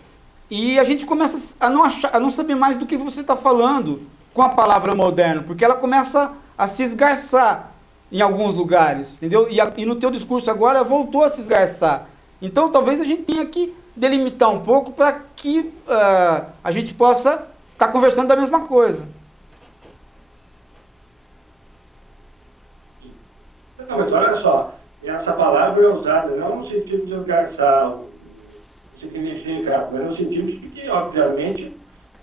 e a gente começa a não saber mais do que você está falando com a palavra moderno, porque ela começa a se esgarçar em alguns lugares, entendeu? E no teu discurso agora voltou a se esgarçar. Então, talvez a gente tenha que delimitar um pouco para que a gente possa estar conversando da mesma coisa. Não, mas olha só, essa palavra é usada não no sentido de esgarçar, significa, mas no sentido de que, obviamente,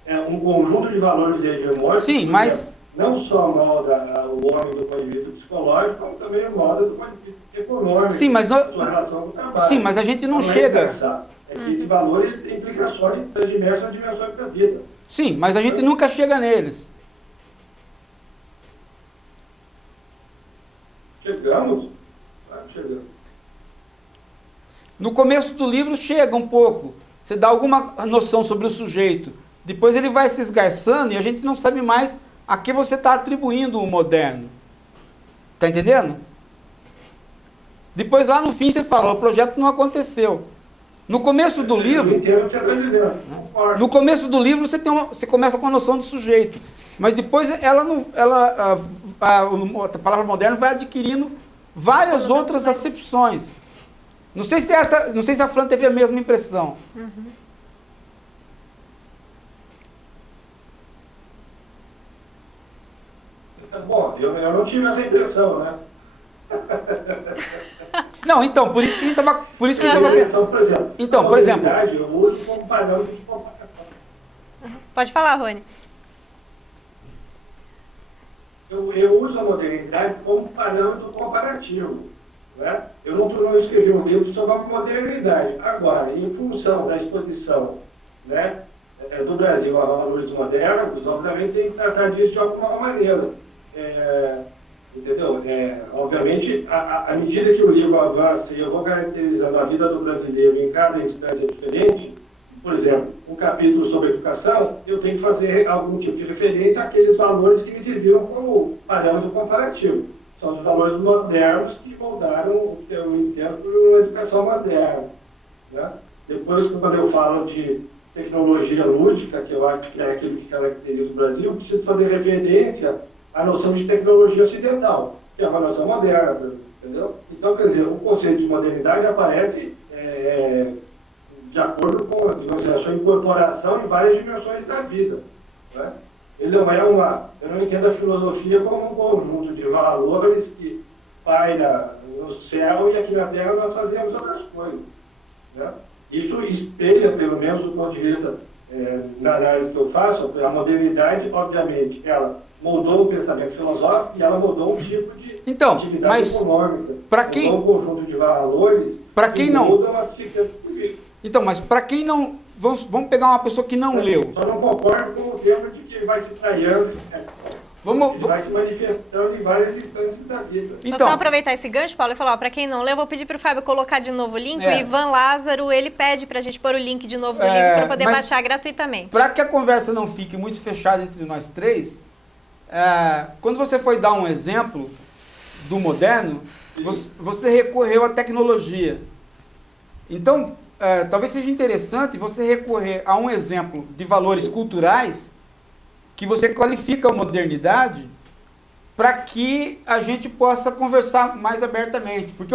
é um conjunto de valores hegemônicos. Sim, mas... Não só molda o homem do ponto de vista psicológico, como também molda do ponto de vista econômico. Sim, mas, sua relação com o trabalho. Sim, mas a gente não chega... É que esses valores têm implicações das diversas dimensões da vida. Sim, mas a gente nunca chega neles. Chegamos? Chegamos. No começo do livro chega um pouco. Você dá alguma noção sobre o sujeito. Depois ele vai se esgarçando e a gente não sabe mais a que você está atribuindo o moderno. Está entendendo? Depois lá no fim você fala, o projeto não aconteceu. No começo do livro... No começo do livro você começa com a noção do sujeito. Mas depois a palavra moderno vai adquirindo várias outras acepções. Não sei se a Fran teve a mesma impressão. Uhum. Bom, eu não tive essa impressão, né? Não, então, por isso que a gente estava... Então, por exemplo... Eu uso como padrão de comparação. Pode falar, Rony. Eu uso a modernidade como parâmetro comparativo. né? Eu não escrevi um livro sobre a modernidade. Agora, em função da exposição, né, do Brasil a valores modernos, obviamente tem que tratar disso de alguma maneira. Entendeu? Obviamente, à medida que o livro avança e eu vou caracterizando a vida do brasileiro em cada instância diferente, por exemplo, um capítulo sobre educação, eu tenho que fazer algum tipo de referência àqueles valores que me serviram como parâmetro comparativo. São os valores modernos que moldaram o que eu entendo por uma educação moderna, né? Depois, quando eu falo de tecnologia lúdica, que eu acho que é aquilo que caracteriza o Brasil, eu preciso fazer referência à noção de tecnologia ocidental, que é uma noção moderna, entendeu? Então, quer dizer, o conceito de modernidade aparece de acordo com a sua incorporação em várias dimensões da vida, né? Ele não é eu não entendo a filosofia como um conjunto de valores que paira no céu e aqui na Terra nós fazemos outras coisas, né? Isso espelha, pelo menos do ponto de vista na análise que eu faço, a modernidade, obviamente, ela mudou o pensamento filosófico e ela mudou um tipo de atividade econômica. Para quem mudou um conjunto de valores que mudam a psique política. Então, mas para quem não... Vamos pegar uma pessoa que não leu. Só não concordo com o termo de que vai se traiando, vai se manifestando em várias instâncias da vida. Vou só aproveitar esse gancho, Paulo, e falar, para quem não leu, vou pedir para o Fábio colocar de novo o link. O Ivan Lázaro, ele pede para a gente pôr o link de novo do livro para poder baixar gratuitamente. Para que a conversa não fique muito fechada entre nós três, quando você foi dar um exemplo do moderno, você recorreu à tecnologia. Então, talvez seja interessante você recorrer a um exemplo de valores culturais que você qualifica a modernidade para que a gente possa conversar mais abertamente. Porque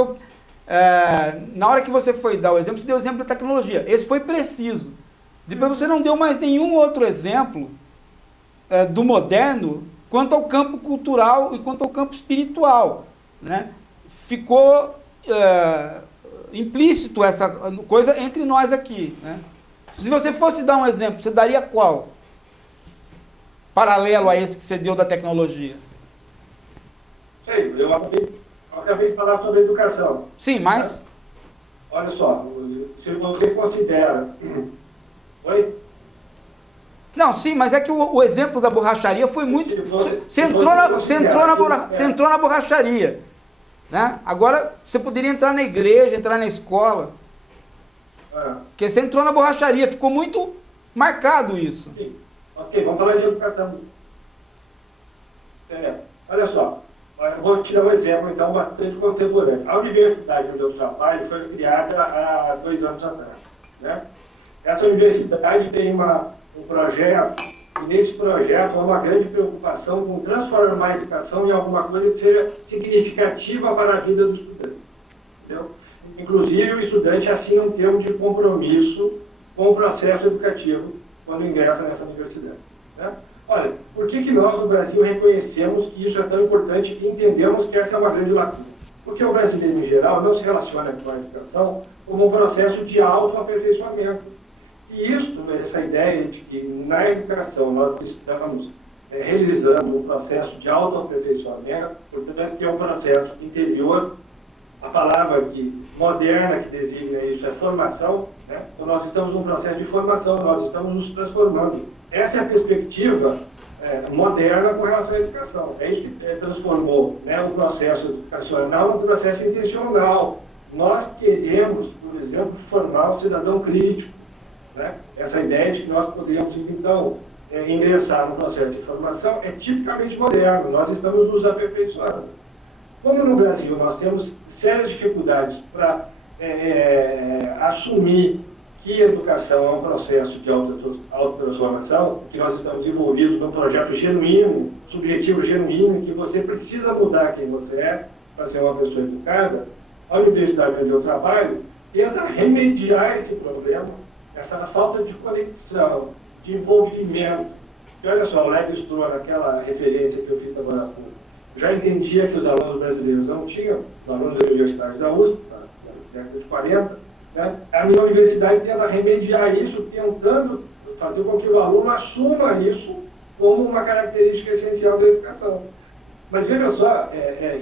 na hora que você foi dar o exemplo, você deu o exemplo da tecnologia. Esse foi preciso. Depois você não deu mais nenhum outro exemplo do moderno quanto ao campo cultural e quanto ao campo espiritual, né? Ficou implícito essa coisa entre nós aqui, né? Se você fosse dar um exemplo, você daria qual? Paralelo a esse que você deu da tecnologia. Sei, eu acabei de falar sobre educação. Sim, mas... Olha só, se você considera... Oi? Não, sim, mas é que o exemplo da borracharia foi muito... Você entrou na borracharia, né? Agora, você poderia entrar na igreja, entrar na escola. Porque você entrou na borracharia, ficou muito marcado isso. Sim. Ok, vamos falar de educação. Olha só, eu vou tirar um exemplo, então, bastante contemporâneo. A universidade onde eu trabalho foi criada há 2 anos atrás, né? Essa universidade tem um projeto, e nesse projeto há uma grande preocupação com transformar a educação em alguma coisa que seja significativa para a vida do estudante. Entendeu? Inclusive, o estudante assina um termo de compromisso com o processo educativo quando ingressa nessa universidade, né? Olha, por que nós no Brasil reconhecemos que isso é tão importante e entendemos que essa é uma grande lacuna? Porque o brasileiro, em geral, não se relaciona com a educação como um processo de autoaperfeiçoamento. E isso, essa ideia de que na educação nós estamos realizando um processo de autoaperfeiçoamento, portanto, que é um processo interior. A palavra moderna que designa isso é formação, né? Então nós estamos num processo de formação, nós estamos nos transformando. Essa é a perspectiva moderna com relação à educação. É isso que transformou, né, o processo educacional num processo intencional. Nós queremos, por exemplo, formar um cidadão crítico, né? Essa ideia de que nós podemos, então, ingressar no processo de formação é tipicamente moderno. Nós estamos nos aperfeiçoando. Como no Brasil nós temos sérias dificuldades para assumir que a educação é um processo de autotransformação, que nós estamos envolvidos num projeto genuíno, subjetivo genuíno, que você precisa mudar quem você é para ser uma pessoa educada, a universidade onde eu trabalho tenta remediar esse problema, essa falta de conexão, de envolvimento. E olha só, o Léo Strauss, naquela referência que eu fiz agora há pouco, já entendia que os alunos brasileiros não tinham, os alunos universitários da USP, na década de 40, né? A minha universidade tenta remediar isso, tentando fazer com que o aluno assuma isso como uma característica essencial da educação. Mas veja só,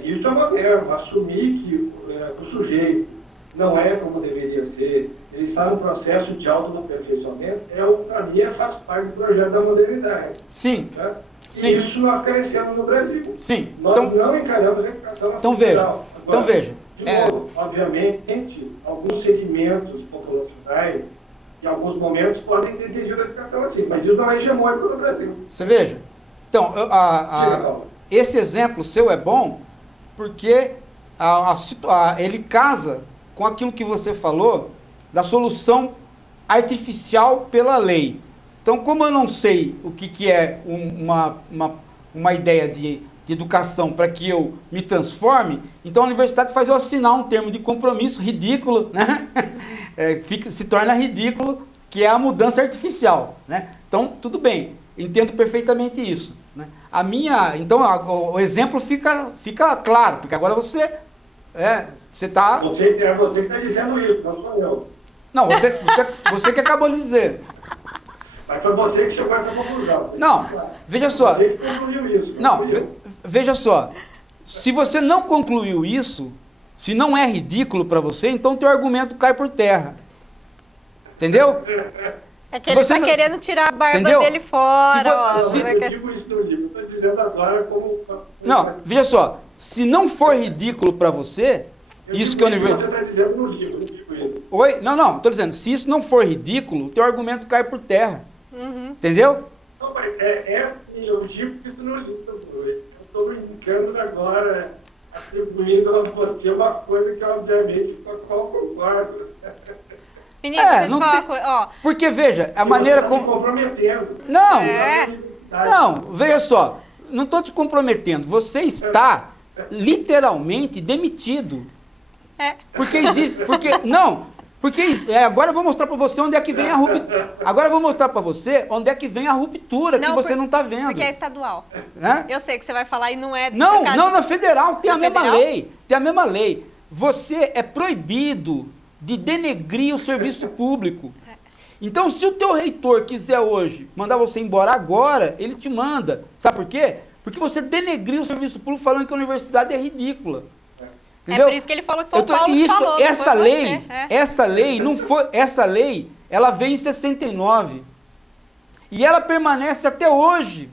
isso é moderno, assumir que o sujeito não é como deveria ser, ele está num processo de autoaperfeiçoamento, para mim, faz parte do projeto da modernidade. Sim. Né? Sim. E isso nós crescemos no Brasil. Sim. Nós não encaramos a educação Então veja. Agora, Então veja. De novo, obviamente, alguns segmentos populacionais, em alguns momentos, podem ter exigido a educação assim, mas isso não é hegemônico no Brasil. Você veja. Então, esse exemplo seu é bom porque ele casa com aquilo que você falou da solução artificial pela lei. Então, como eu não sei o que é uma ideia de educação para que eu me transforme, então a universidade faz eu assinar um termo de compromisso ridículo, né? Se torna ridículo, que é a mudança artificial, né? Então, tudo bem, entendo perfeitamente isso, né? Então, o exemplo fica claro, porque agora você está... Você que está dizendo isso, não sou eu. Não, você que acabou de dizer. Mas foi você que chegou a essa conclusão. Não, veja só. Você que concluiu isso. Não, veja só. Se você não concluiu isso, se não é ridículo para você, então teu argumento cai por terra. Entendeu? É que ele está querendo tirar a barba dele fora. Eu digo isso no livro, estou dizendo agora como... Não, veja só. Se não for ridículo para você, isso que a universidade... Você está dizendo no livro, não digo isso. Oi? Não, estou dizendo, se isso não for ridículo, teu argumento cai por terra. Uhum. Entendeu? Não, mas eu digo que isso não existe. Eu estou brincando agora, atribuindo a você uma coisa que, obviamente, com a qual concordo. Menino, deixa eu falar uma coisa. Ó, porque, veja, a maneira como... Você está se comprometendo. Não, veja só. Não estou te comprometendo. Você está literalmente demitido. Porque existe... agora eu vou mostrar para você onde é que vem a ruptura. Agora eu vou mostrar para você onde é que vem a ruptura que você não está vendo. Porque é estadual. Né? Eu sei que você vai falar e não é... Não, na federal tem a mesma lei. Tem a mesma lei. Você é proibido de denegrir o serviço público. Então, se o teu reitor quiser hoje mandar você embora agora, ele te manda. Sabe por quê? Porque você denegriu o serviço público falando que a universidade é ridícula. Entendeu? É por isso que ele falou que foi o Paulo que falou. Essa lei, ela veio em 69. E ela permanece até hoje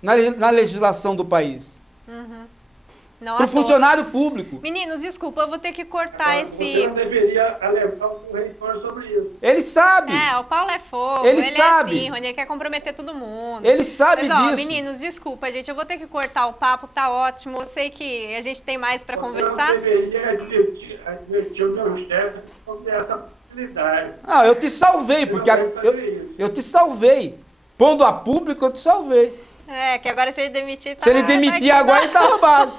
na legislação do país. Uhum. Para o funcionário público. Meninos, desculpa, eu vou ter que cortar esse... Você não deveria alertar o reitor sobre isso. Ele sabe. O Paulo é fogo. Ele sabe. É assim, Rony, ele quer comprometer todo mundo. Ele sabe disso. Meninos, desculpa, gente, eu vou ter que cortar o papo, tá ótimo. Eu sei que a gente tem mais para conversar. Você não deveria advertir o meu chefe sobre essa possibilidade. Não, eu te salvei, porque eu te salvei. Pondo a público, eu te salvei. Que agora se ele demitir... Se ele demitir agora, ele tá roubado.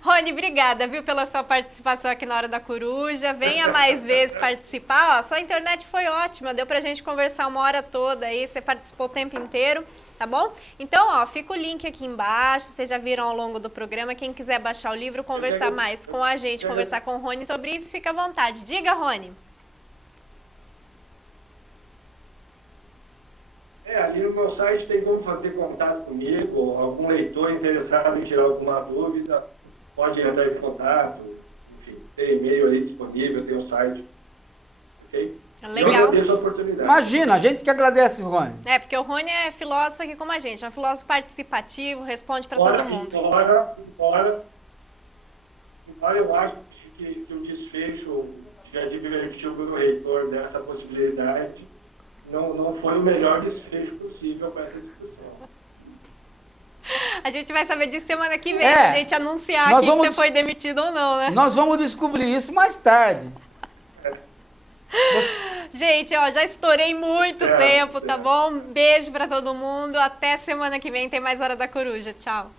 Rony, obrigada, viu, pela sua participação aqui na Hora da Coruja. Venha mais vezes participar. Sua internet foi ótima, deu pra gente conversar uma hora toda aí, você participou o tempo inteiro, tá bom? Então, fica o link aqui embaixo, vocês já viram ao longo do programa. Quem quiser baixar o livro, conversar mais com a gente, conversar com o Rony sobre isso, fica à vontade. Diga, Rony. Ali no meu site tem como fazer contato comigo, algum leitor interessado em tirar alguma dúvida, pode entrar em contato, enfim, tem e-mail ali disponível, tem o site, ok? Legal. Eu agradeço a oportunidade. Imagina, a gente que agradece, Rony. Porque o Rony é filósofo aqui como a gente, é um filósofo participativo, responde para todo mundo. Embora eu acho que o desfecho que advertiu pelo reitor dessa possibilidade não foi o melhor desfecho possível para essa discussão. A gente vai saber disso semana que vem, se a gente anunciar aqui que você foi demitido ou não, né? Nós vamos descobrir isso mais tarde. Gente, já estourei muito tempo, tá bom? Beijo para todo mundo. Até semana que vem tem mais Hora da Coruja. Tchau.